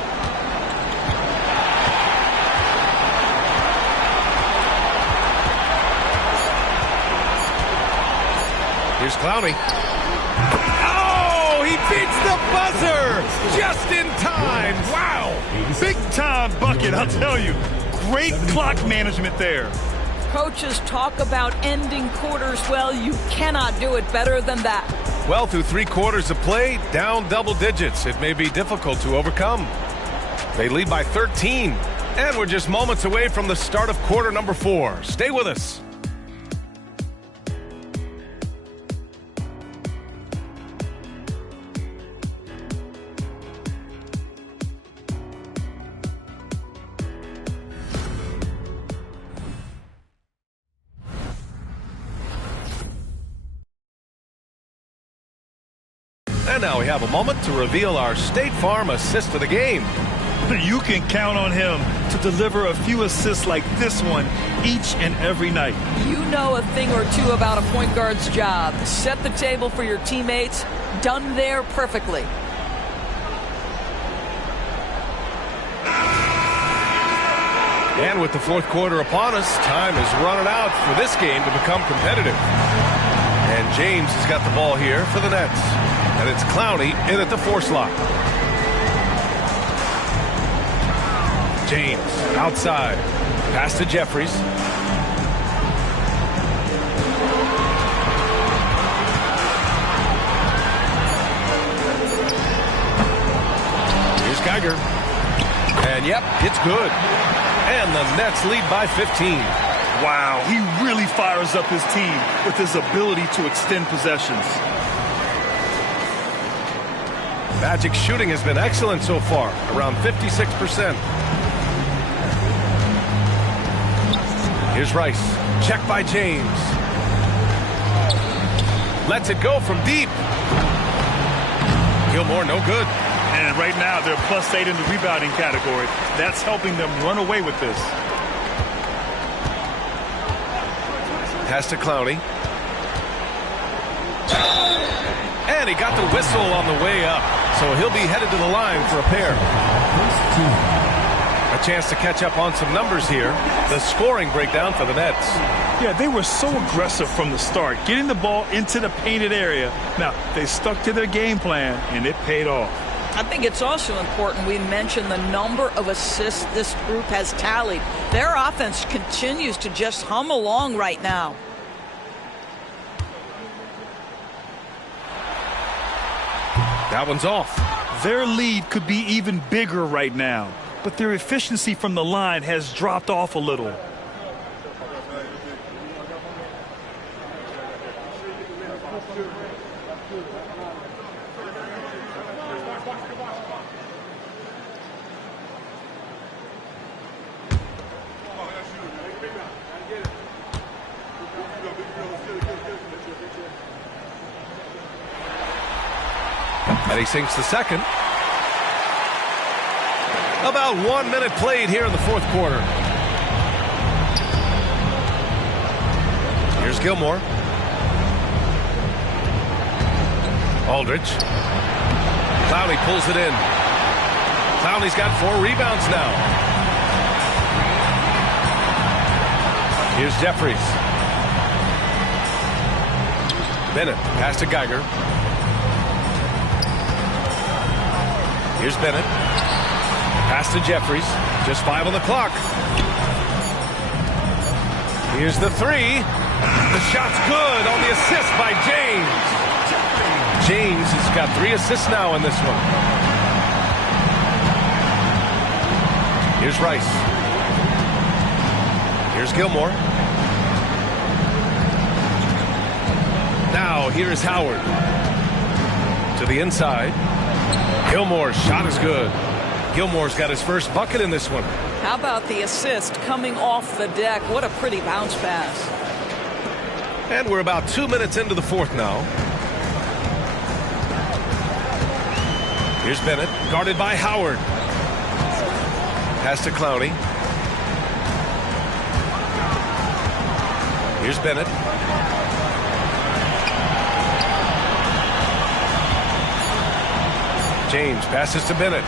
Here's Clowney. Oh, he beats the buzzer just in time. Wow. Big time bucket, I'll tell you. Great clock management there. Coaches talk about ending quarters. Well, you cannot do it better than that. Well, through 3 quarters of play, down double digits. It may be difficult to overcome. They lead by 13. And we're just moments away from the start of quarter number 4. Stay with us. And now we have a moment to reveal our State Farm assist of the game. You can count on him to deliver a few assists like this one each and every night. You know a thing or two about a point guard's job. Set the table for your teammates. Done there perfectly. And with the fourth quarter upon us, time is running out for this game to become competitive. And James has got the ball here for the Nets. And it's Clowney in at the 4 slot. James outside. Pass to Jeffries. Here's Geiger. And yep, it's good. And the Nets lead by 15. Wow, he really fires up his team with his ability to extend possessions. Magic shooting has been excellent so far, around 56%. Here's Rice. Check by James. Lets it go from deep. Gilmore, no good. And right now, they're +8 in the rebounding category. That's helping them run away with this. Pass to Clowney. And he got the whistle on the way up. So he'll be headed to the line for a pair. A chance to catch up on some numbers here. The scoring breakdown for the Nets. Yeah, they were so aggressive from the start, getting the ball into the painted area. Now, they stuck to their game plan, and it paid off. I think it's also important we mention the number of assists this group has tallied. Their offense continues to just hum along right now. That one's off. Their lead could be even bigger right now, but their efficiency from the line has dropped off a little. And he sinks the second. About 1 minute played here in the fourth quarter. Here's Gilmore. Aldridge. Clowney pulls it in. Clowney's got 4 rebounds now. Here's Jeffries. Bennett. Pass to Geiger. Here's Bennett. Pass to Jeffries. Just 5 on the clock. Here's the 3. The shot's good on the assist by James. James has got 3 assists now in this one. Here's Rice. Here's Gilmore. Now here's Howard. To the inside. Gilmore's shot is good. Gilmore's got his first bucket in this one. How about the assist coming off the deck? What a pretty bounce pass. And we're about 2 minutes into the fourth now. Here's Bennett, guarded by Howard. Pass to Clowney. Here's Bennett. James passes to Bennett.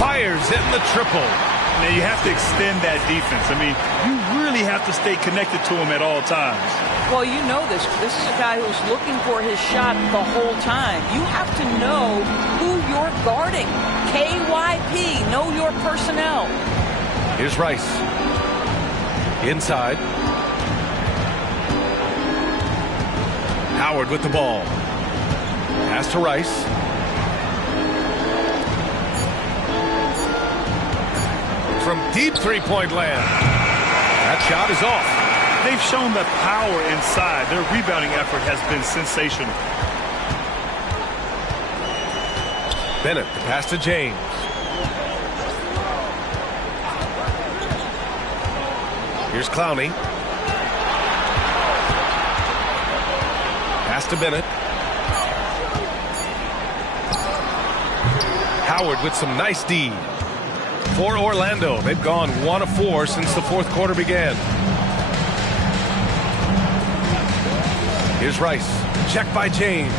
Fires in the triple. Now you have to extend that defense. I mean, you really have to stay connected to him at all times. Well, you know this. This is a guy who's looking for his shot the whole time. You have to know who you're guarding. KYP, know your personnel. Here's Rice. Inside. Howard with the ball. Pass to Rice. From deep three-point land. That shot is off. They've shown the power inside. Their rebounding effort has been sensational. Bennett, the pass to James. Here's Clowney. Pass to Bennett. Howard with some nice D. For Orlando, they've gone 1 of 4 since the fourth quarter began. Here's Rice. Check by James.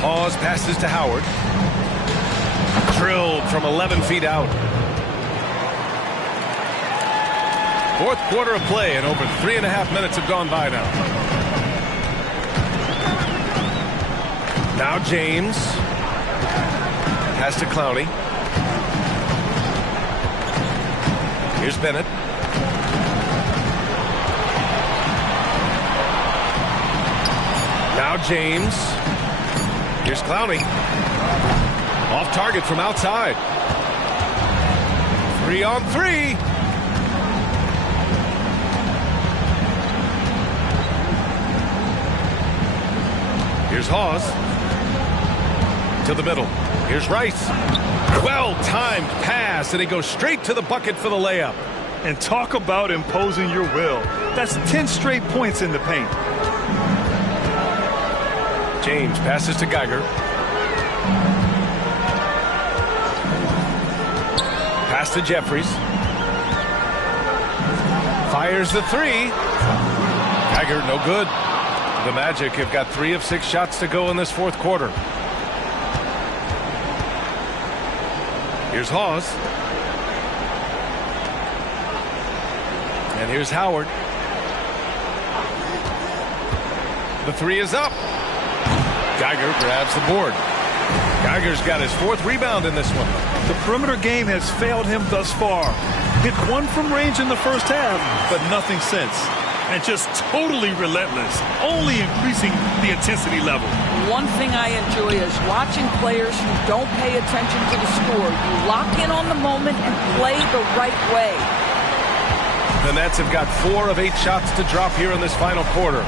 Pause, passes to Howard. Drilled from 11 feet out. Fourth quarter of play, and over 3.5 minutes have gone by now. Now James. Pass to Clowney. Here's Bennett. Now James. Here's Clowney. Off target from outside. 3-on-3. Here's Hawes. To the middle. Here's Rice. Well-timed pass, and he goes straight to the bucket for the layup. And talk about imposing your will. That's 10 straight points in the paint. James passes to Geiger. Pass to Jeffries. Fires the three. Geiger, no good. The Magic have got 3 of 6 shots to go in this fourth quarter. Here's Hawes. And here's Howard. The three is up. Geiger grabs the board. Geiger's got his 4th rebound in this one. The perimeter game has failed him thus far. Hit 1 from range in the first half, but nothing since. And just totally relentless, only increasing the intensity level. One thing I enjoy is watching players who don't pay attention to the score. You lock in on the moment and play the right way. The Nets have got 4 of 8 shots to drop here in this final quarter.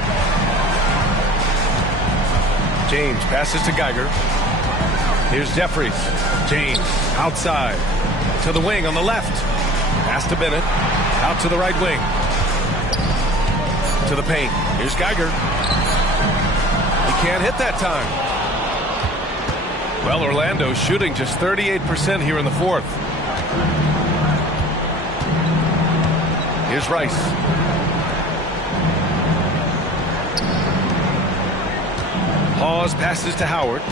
James passes to Geiger. Here's Jeffries. James outside to the wing on the left. Pass to Bennett. Out to the right wing. To the paint. Here's Geiger. He can't hit that time. Well, Orlando shooting just 38% here in the fourth. Here's Rice. Hawes passes to Howard.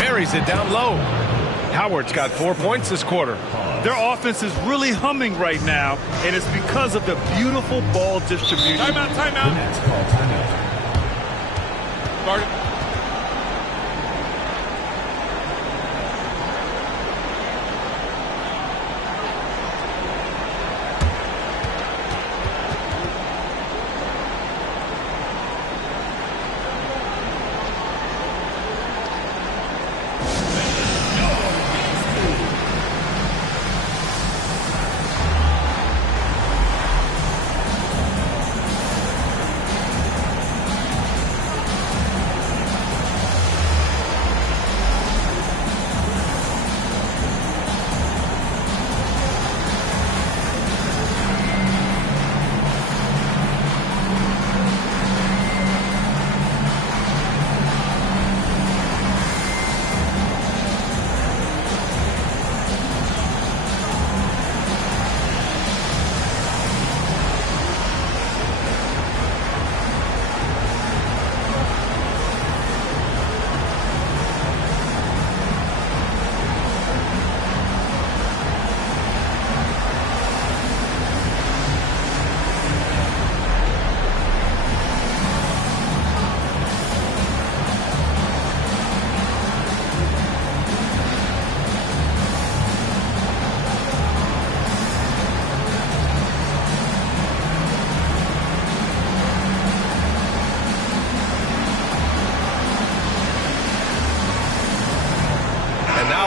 Buries it down low. Howard's got 4 points this quarter. Their offense is really humming right now, and it's because of the beautiful ball distribution. Timeout, timeout. Guard it.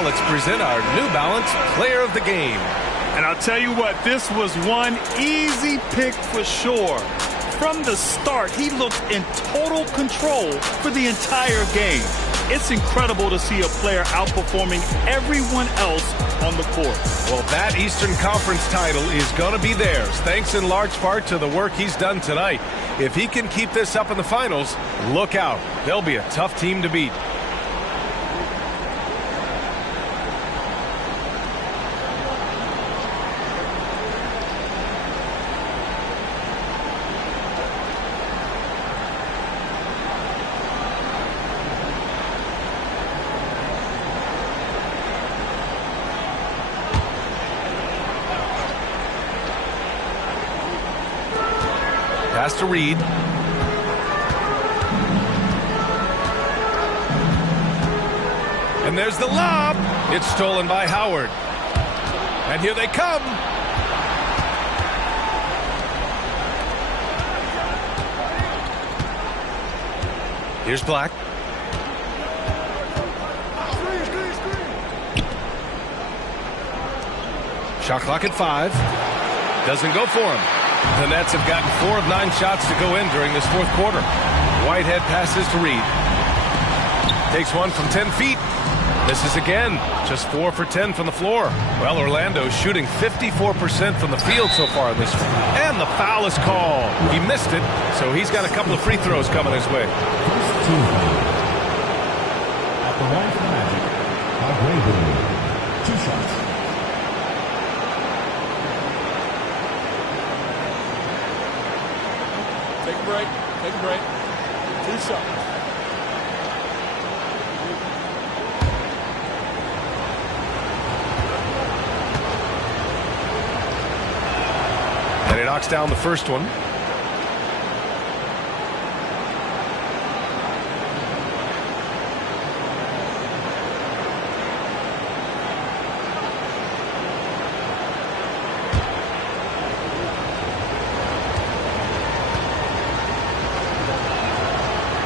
Let's present our New Balance Player of the Game. And I'll tell you what, this was one easy pick for sure. From the start, he looked in total control for the entire game. It's incredible to see a player outperforming everyone else on the court. Well, that Eastern Conference title is going to be theirs, thanks in large part to the work he's done tonight. If he can keep this up in the finals, look out. They'll be a tough team to beat. Pass to Reed. And there's the lob. It's stolen by Howard. And here they come. Here's Black. Shot clock at 5. Doesn't go for him. The Nets have gotten 4 of 9 shots to go in during this fourth quarter. Whitehead passes to Reed. Takes one from 10 feet. Misses again. Just 4 for 10 from the floor. Well, Orlando's shooting 54% from the field so far in this one. And the foul is called. He missed it, so he's got a couple of free throws coming his way. At the line for the Magic, Agrabah. 2 shots. Take a break. Take a break. 2 shots. And he knocks down the first one.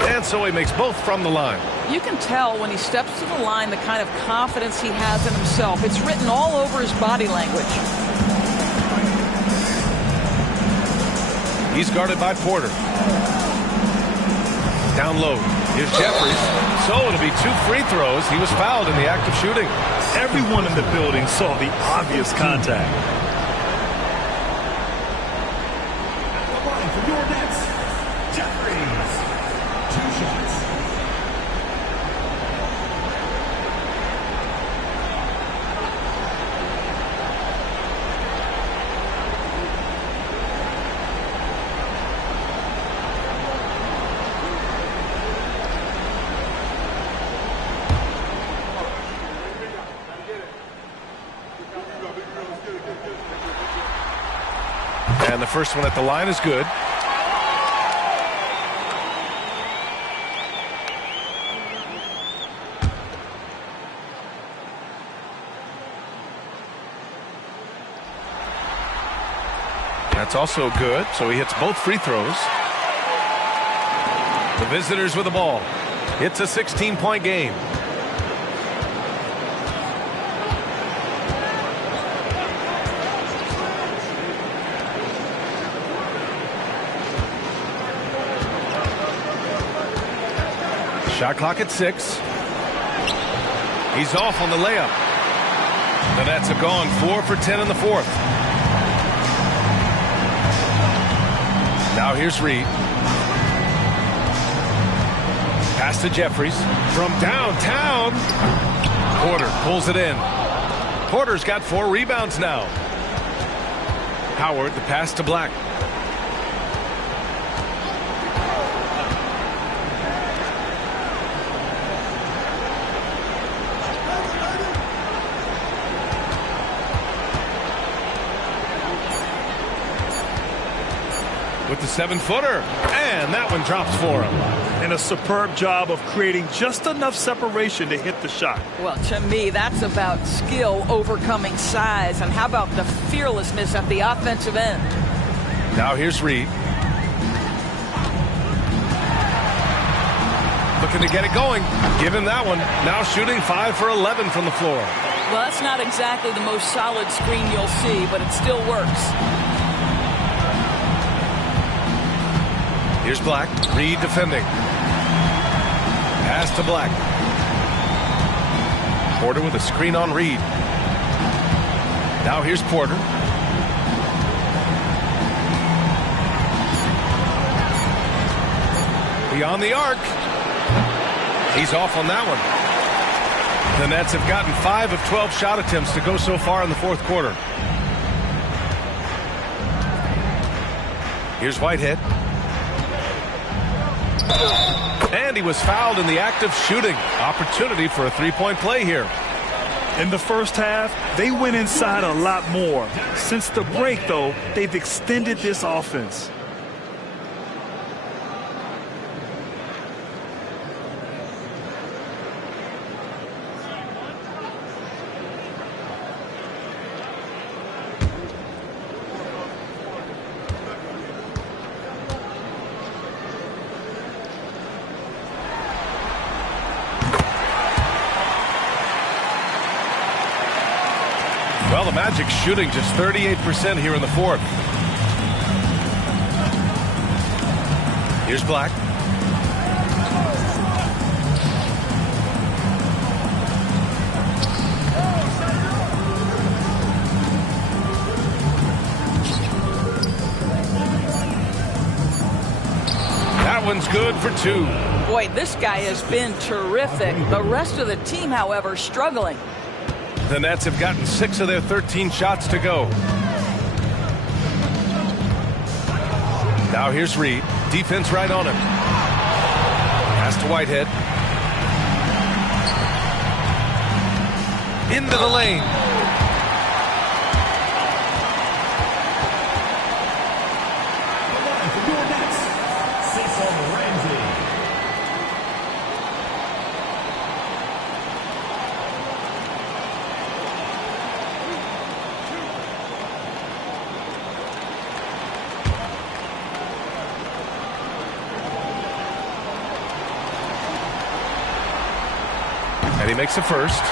And so he makes both from the line. You can tell when he steps to the line the kind of confidence he has in himself. It's written all over his body language. He's guarded by Porter. Down low. Here's Jeffries. So it'll be 2 free throws. He was fouled in the act of shooting. Everyone in the building saw the obvious contact. The line for your Nets, Jeffries. 2 shots. And the first one at the line is good. That's also good, so he hits both free throws. The visitors with the ball. It's a 16-point game. Shot clock at 6. He's off on the layup. The Nets have gone 4 for 10 in the fourth. Now here's Reed. Pass to Jeffries from downtown. Porter pulls it in. Porter's got 4 rebounds now. Howard, the pass to Black. With the 7-footer, and that one drops for him. And a superb job of creating just enough separation to hit the shot. Well, to me, that's about skill overcoming size. And how about the fearlessness at the offensive end? Now here's Reed. Looking to get it going. Give him that one. Now shooting 5 for 11 from the floor. Well, that's not exactly the most solid screen you'll see, but it still works. Here's Black. Reed defending. Pass to Black. Porter with a screen on Reed. Now here's Porter. Beyond the arc. He's off on that one. The Nets have gotten 5 of 12 shot attempts to go so far in the fourth quarter. Here's Whitehead. And he was fouled in the act of shooting. Opportunity for a 3-point play here. In the first half, they went inside a lot more. Since the break, though, they've extended this offense. Well, the Magic shooting just 38% here in the fourth. Here's Black. That one's good for two. Boy, this guy has been terrific. The rest of the team, however, struggling. The Nets have gotten 6 of their 13 shots to go. Now here's Reed. Defense right on him. Pass to Whitehead. Into the lane. For your Nets, Cecil Ramsey. And he makes the first.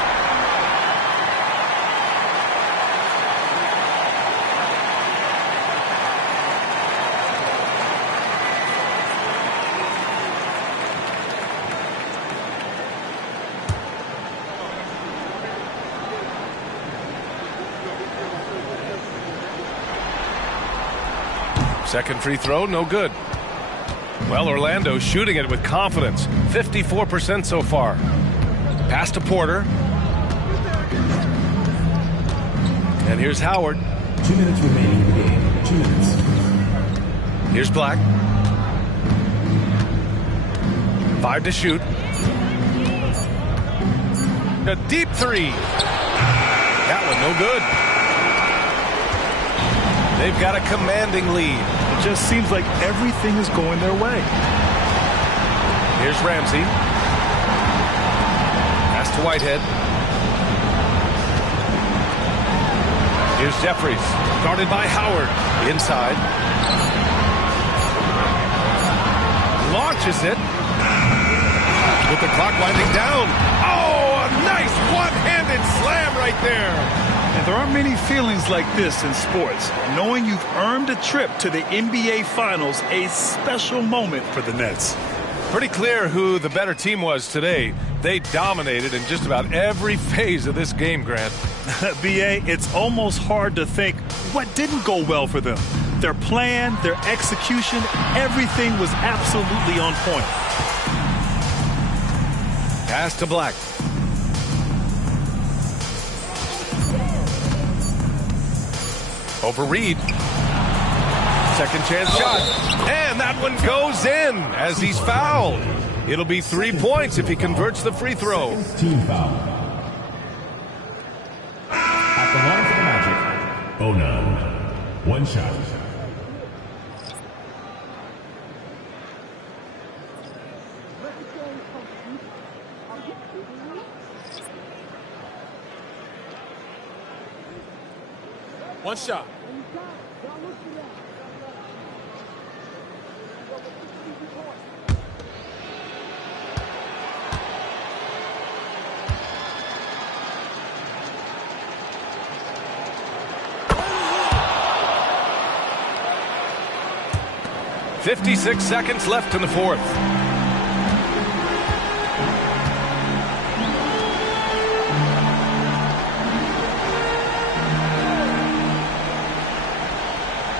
Second free throw, no good. Well, Orlando shooting it with confidence. 54% so far. Pass to Porter. And here's Howard. 2 minutes remaining in the game. 2 minutes. Here's Black. 5 to shoot. A deep three. That one no good. They've got a commanding lead. It just seems like everything is going their way. Here's Ramsey. Pass to Whitehead. Here's Jeffries. Guarded by Howard. Inside. Launches it. With the clock winding down. Oh, a nice one-handed slam right there. And there aren't many feelings like this in sports. Knowing you've earned a trip to the NBA Finals, a special moment for the Nets. Pretty clear who the better team was today. They dominated in just about every phase of this game, Grant. B.A., it's almost hard to think what didn't go well for them. Their plan, their execution, everything was absolutely on point. Pass to Black. Over Reed. Second chance shot. And that one goes in as he's fouled. It'll be 3 points if he converts the free throw. Team foul. At the line for the Magic, Bonan. 1 shot. One shot. .56 seconds left in the fourth.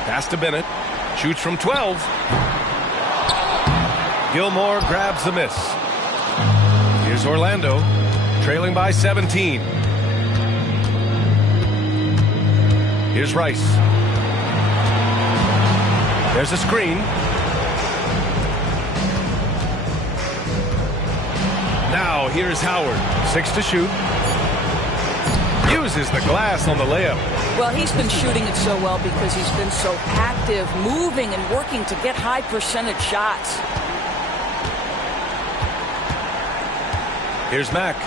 Pass to Bennett. Shoots from 12. Gilmore grabs the miss. Here's Orlando, trailing by 17. Here's Rice. There's a screen. Now here's Howard. 6 to shoot. Uses the glass on the layup. Well, he's been shooting it so well because he's been so active, moving and working to get high percentage shots. Here's Mack.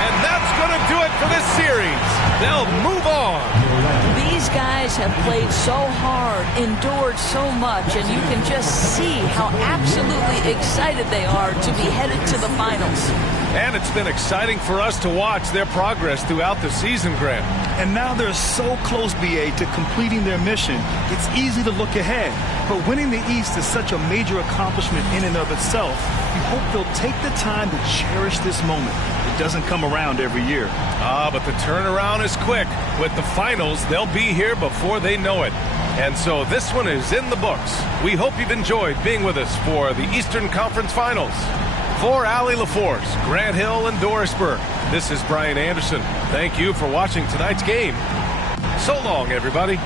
And that's going to do it for this series. They'll move on. These guys guys have played so hard, endured so much, and you can just see how absolutely excited they are to be headed to the finals. And it's been exciting for us to watch their progress throughout the season, Grant. And now they're so close, BA, to completing their mission. It's easy to look ahead. But winning the East is such a major accomplishment in and of itself. You hope they'll take the time to cherish this moment. It doesn't come around every year. But the turnaround is quick. With the finals, they'll be here before they know it. And so this one is in the books. We hope you've enjoyed being with us for the Eastern Conference Finals. For Allie LaForce, Grant Hill, and Doris Burke, this is Brian Anderson. Thank you for watching tonight's game. So long, everybody.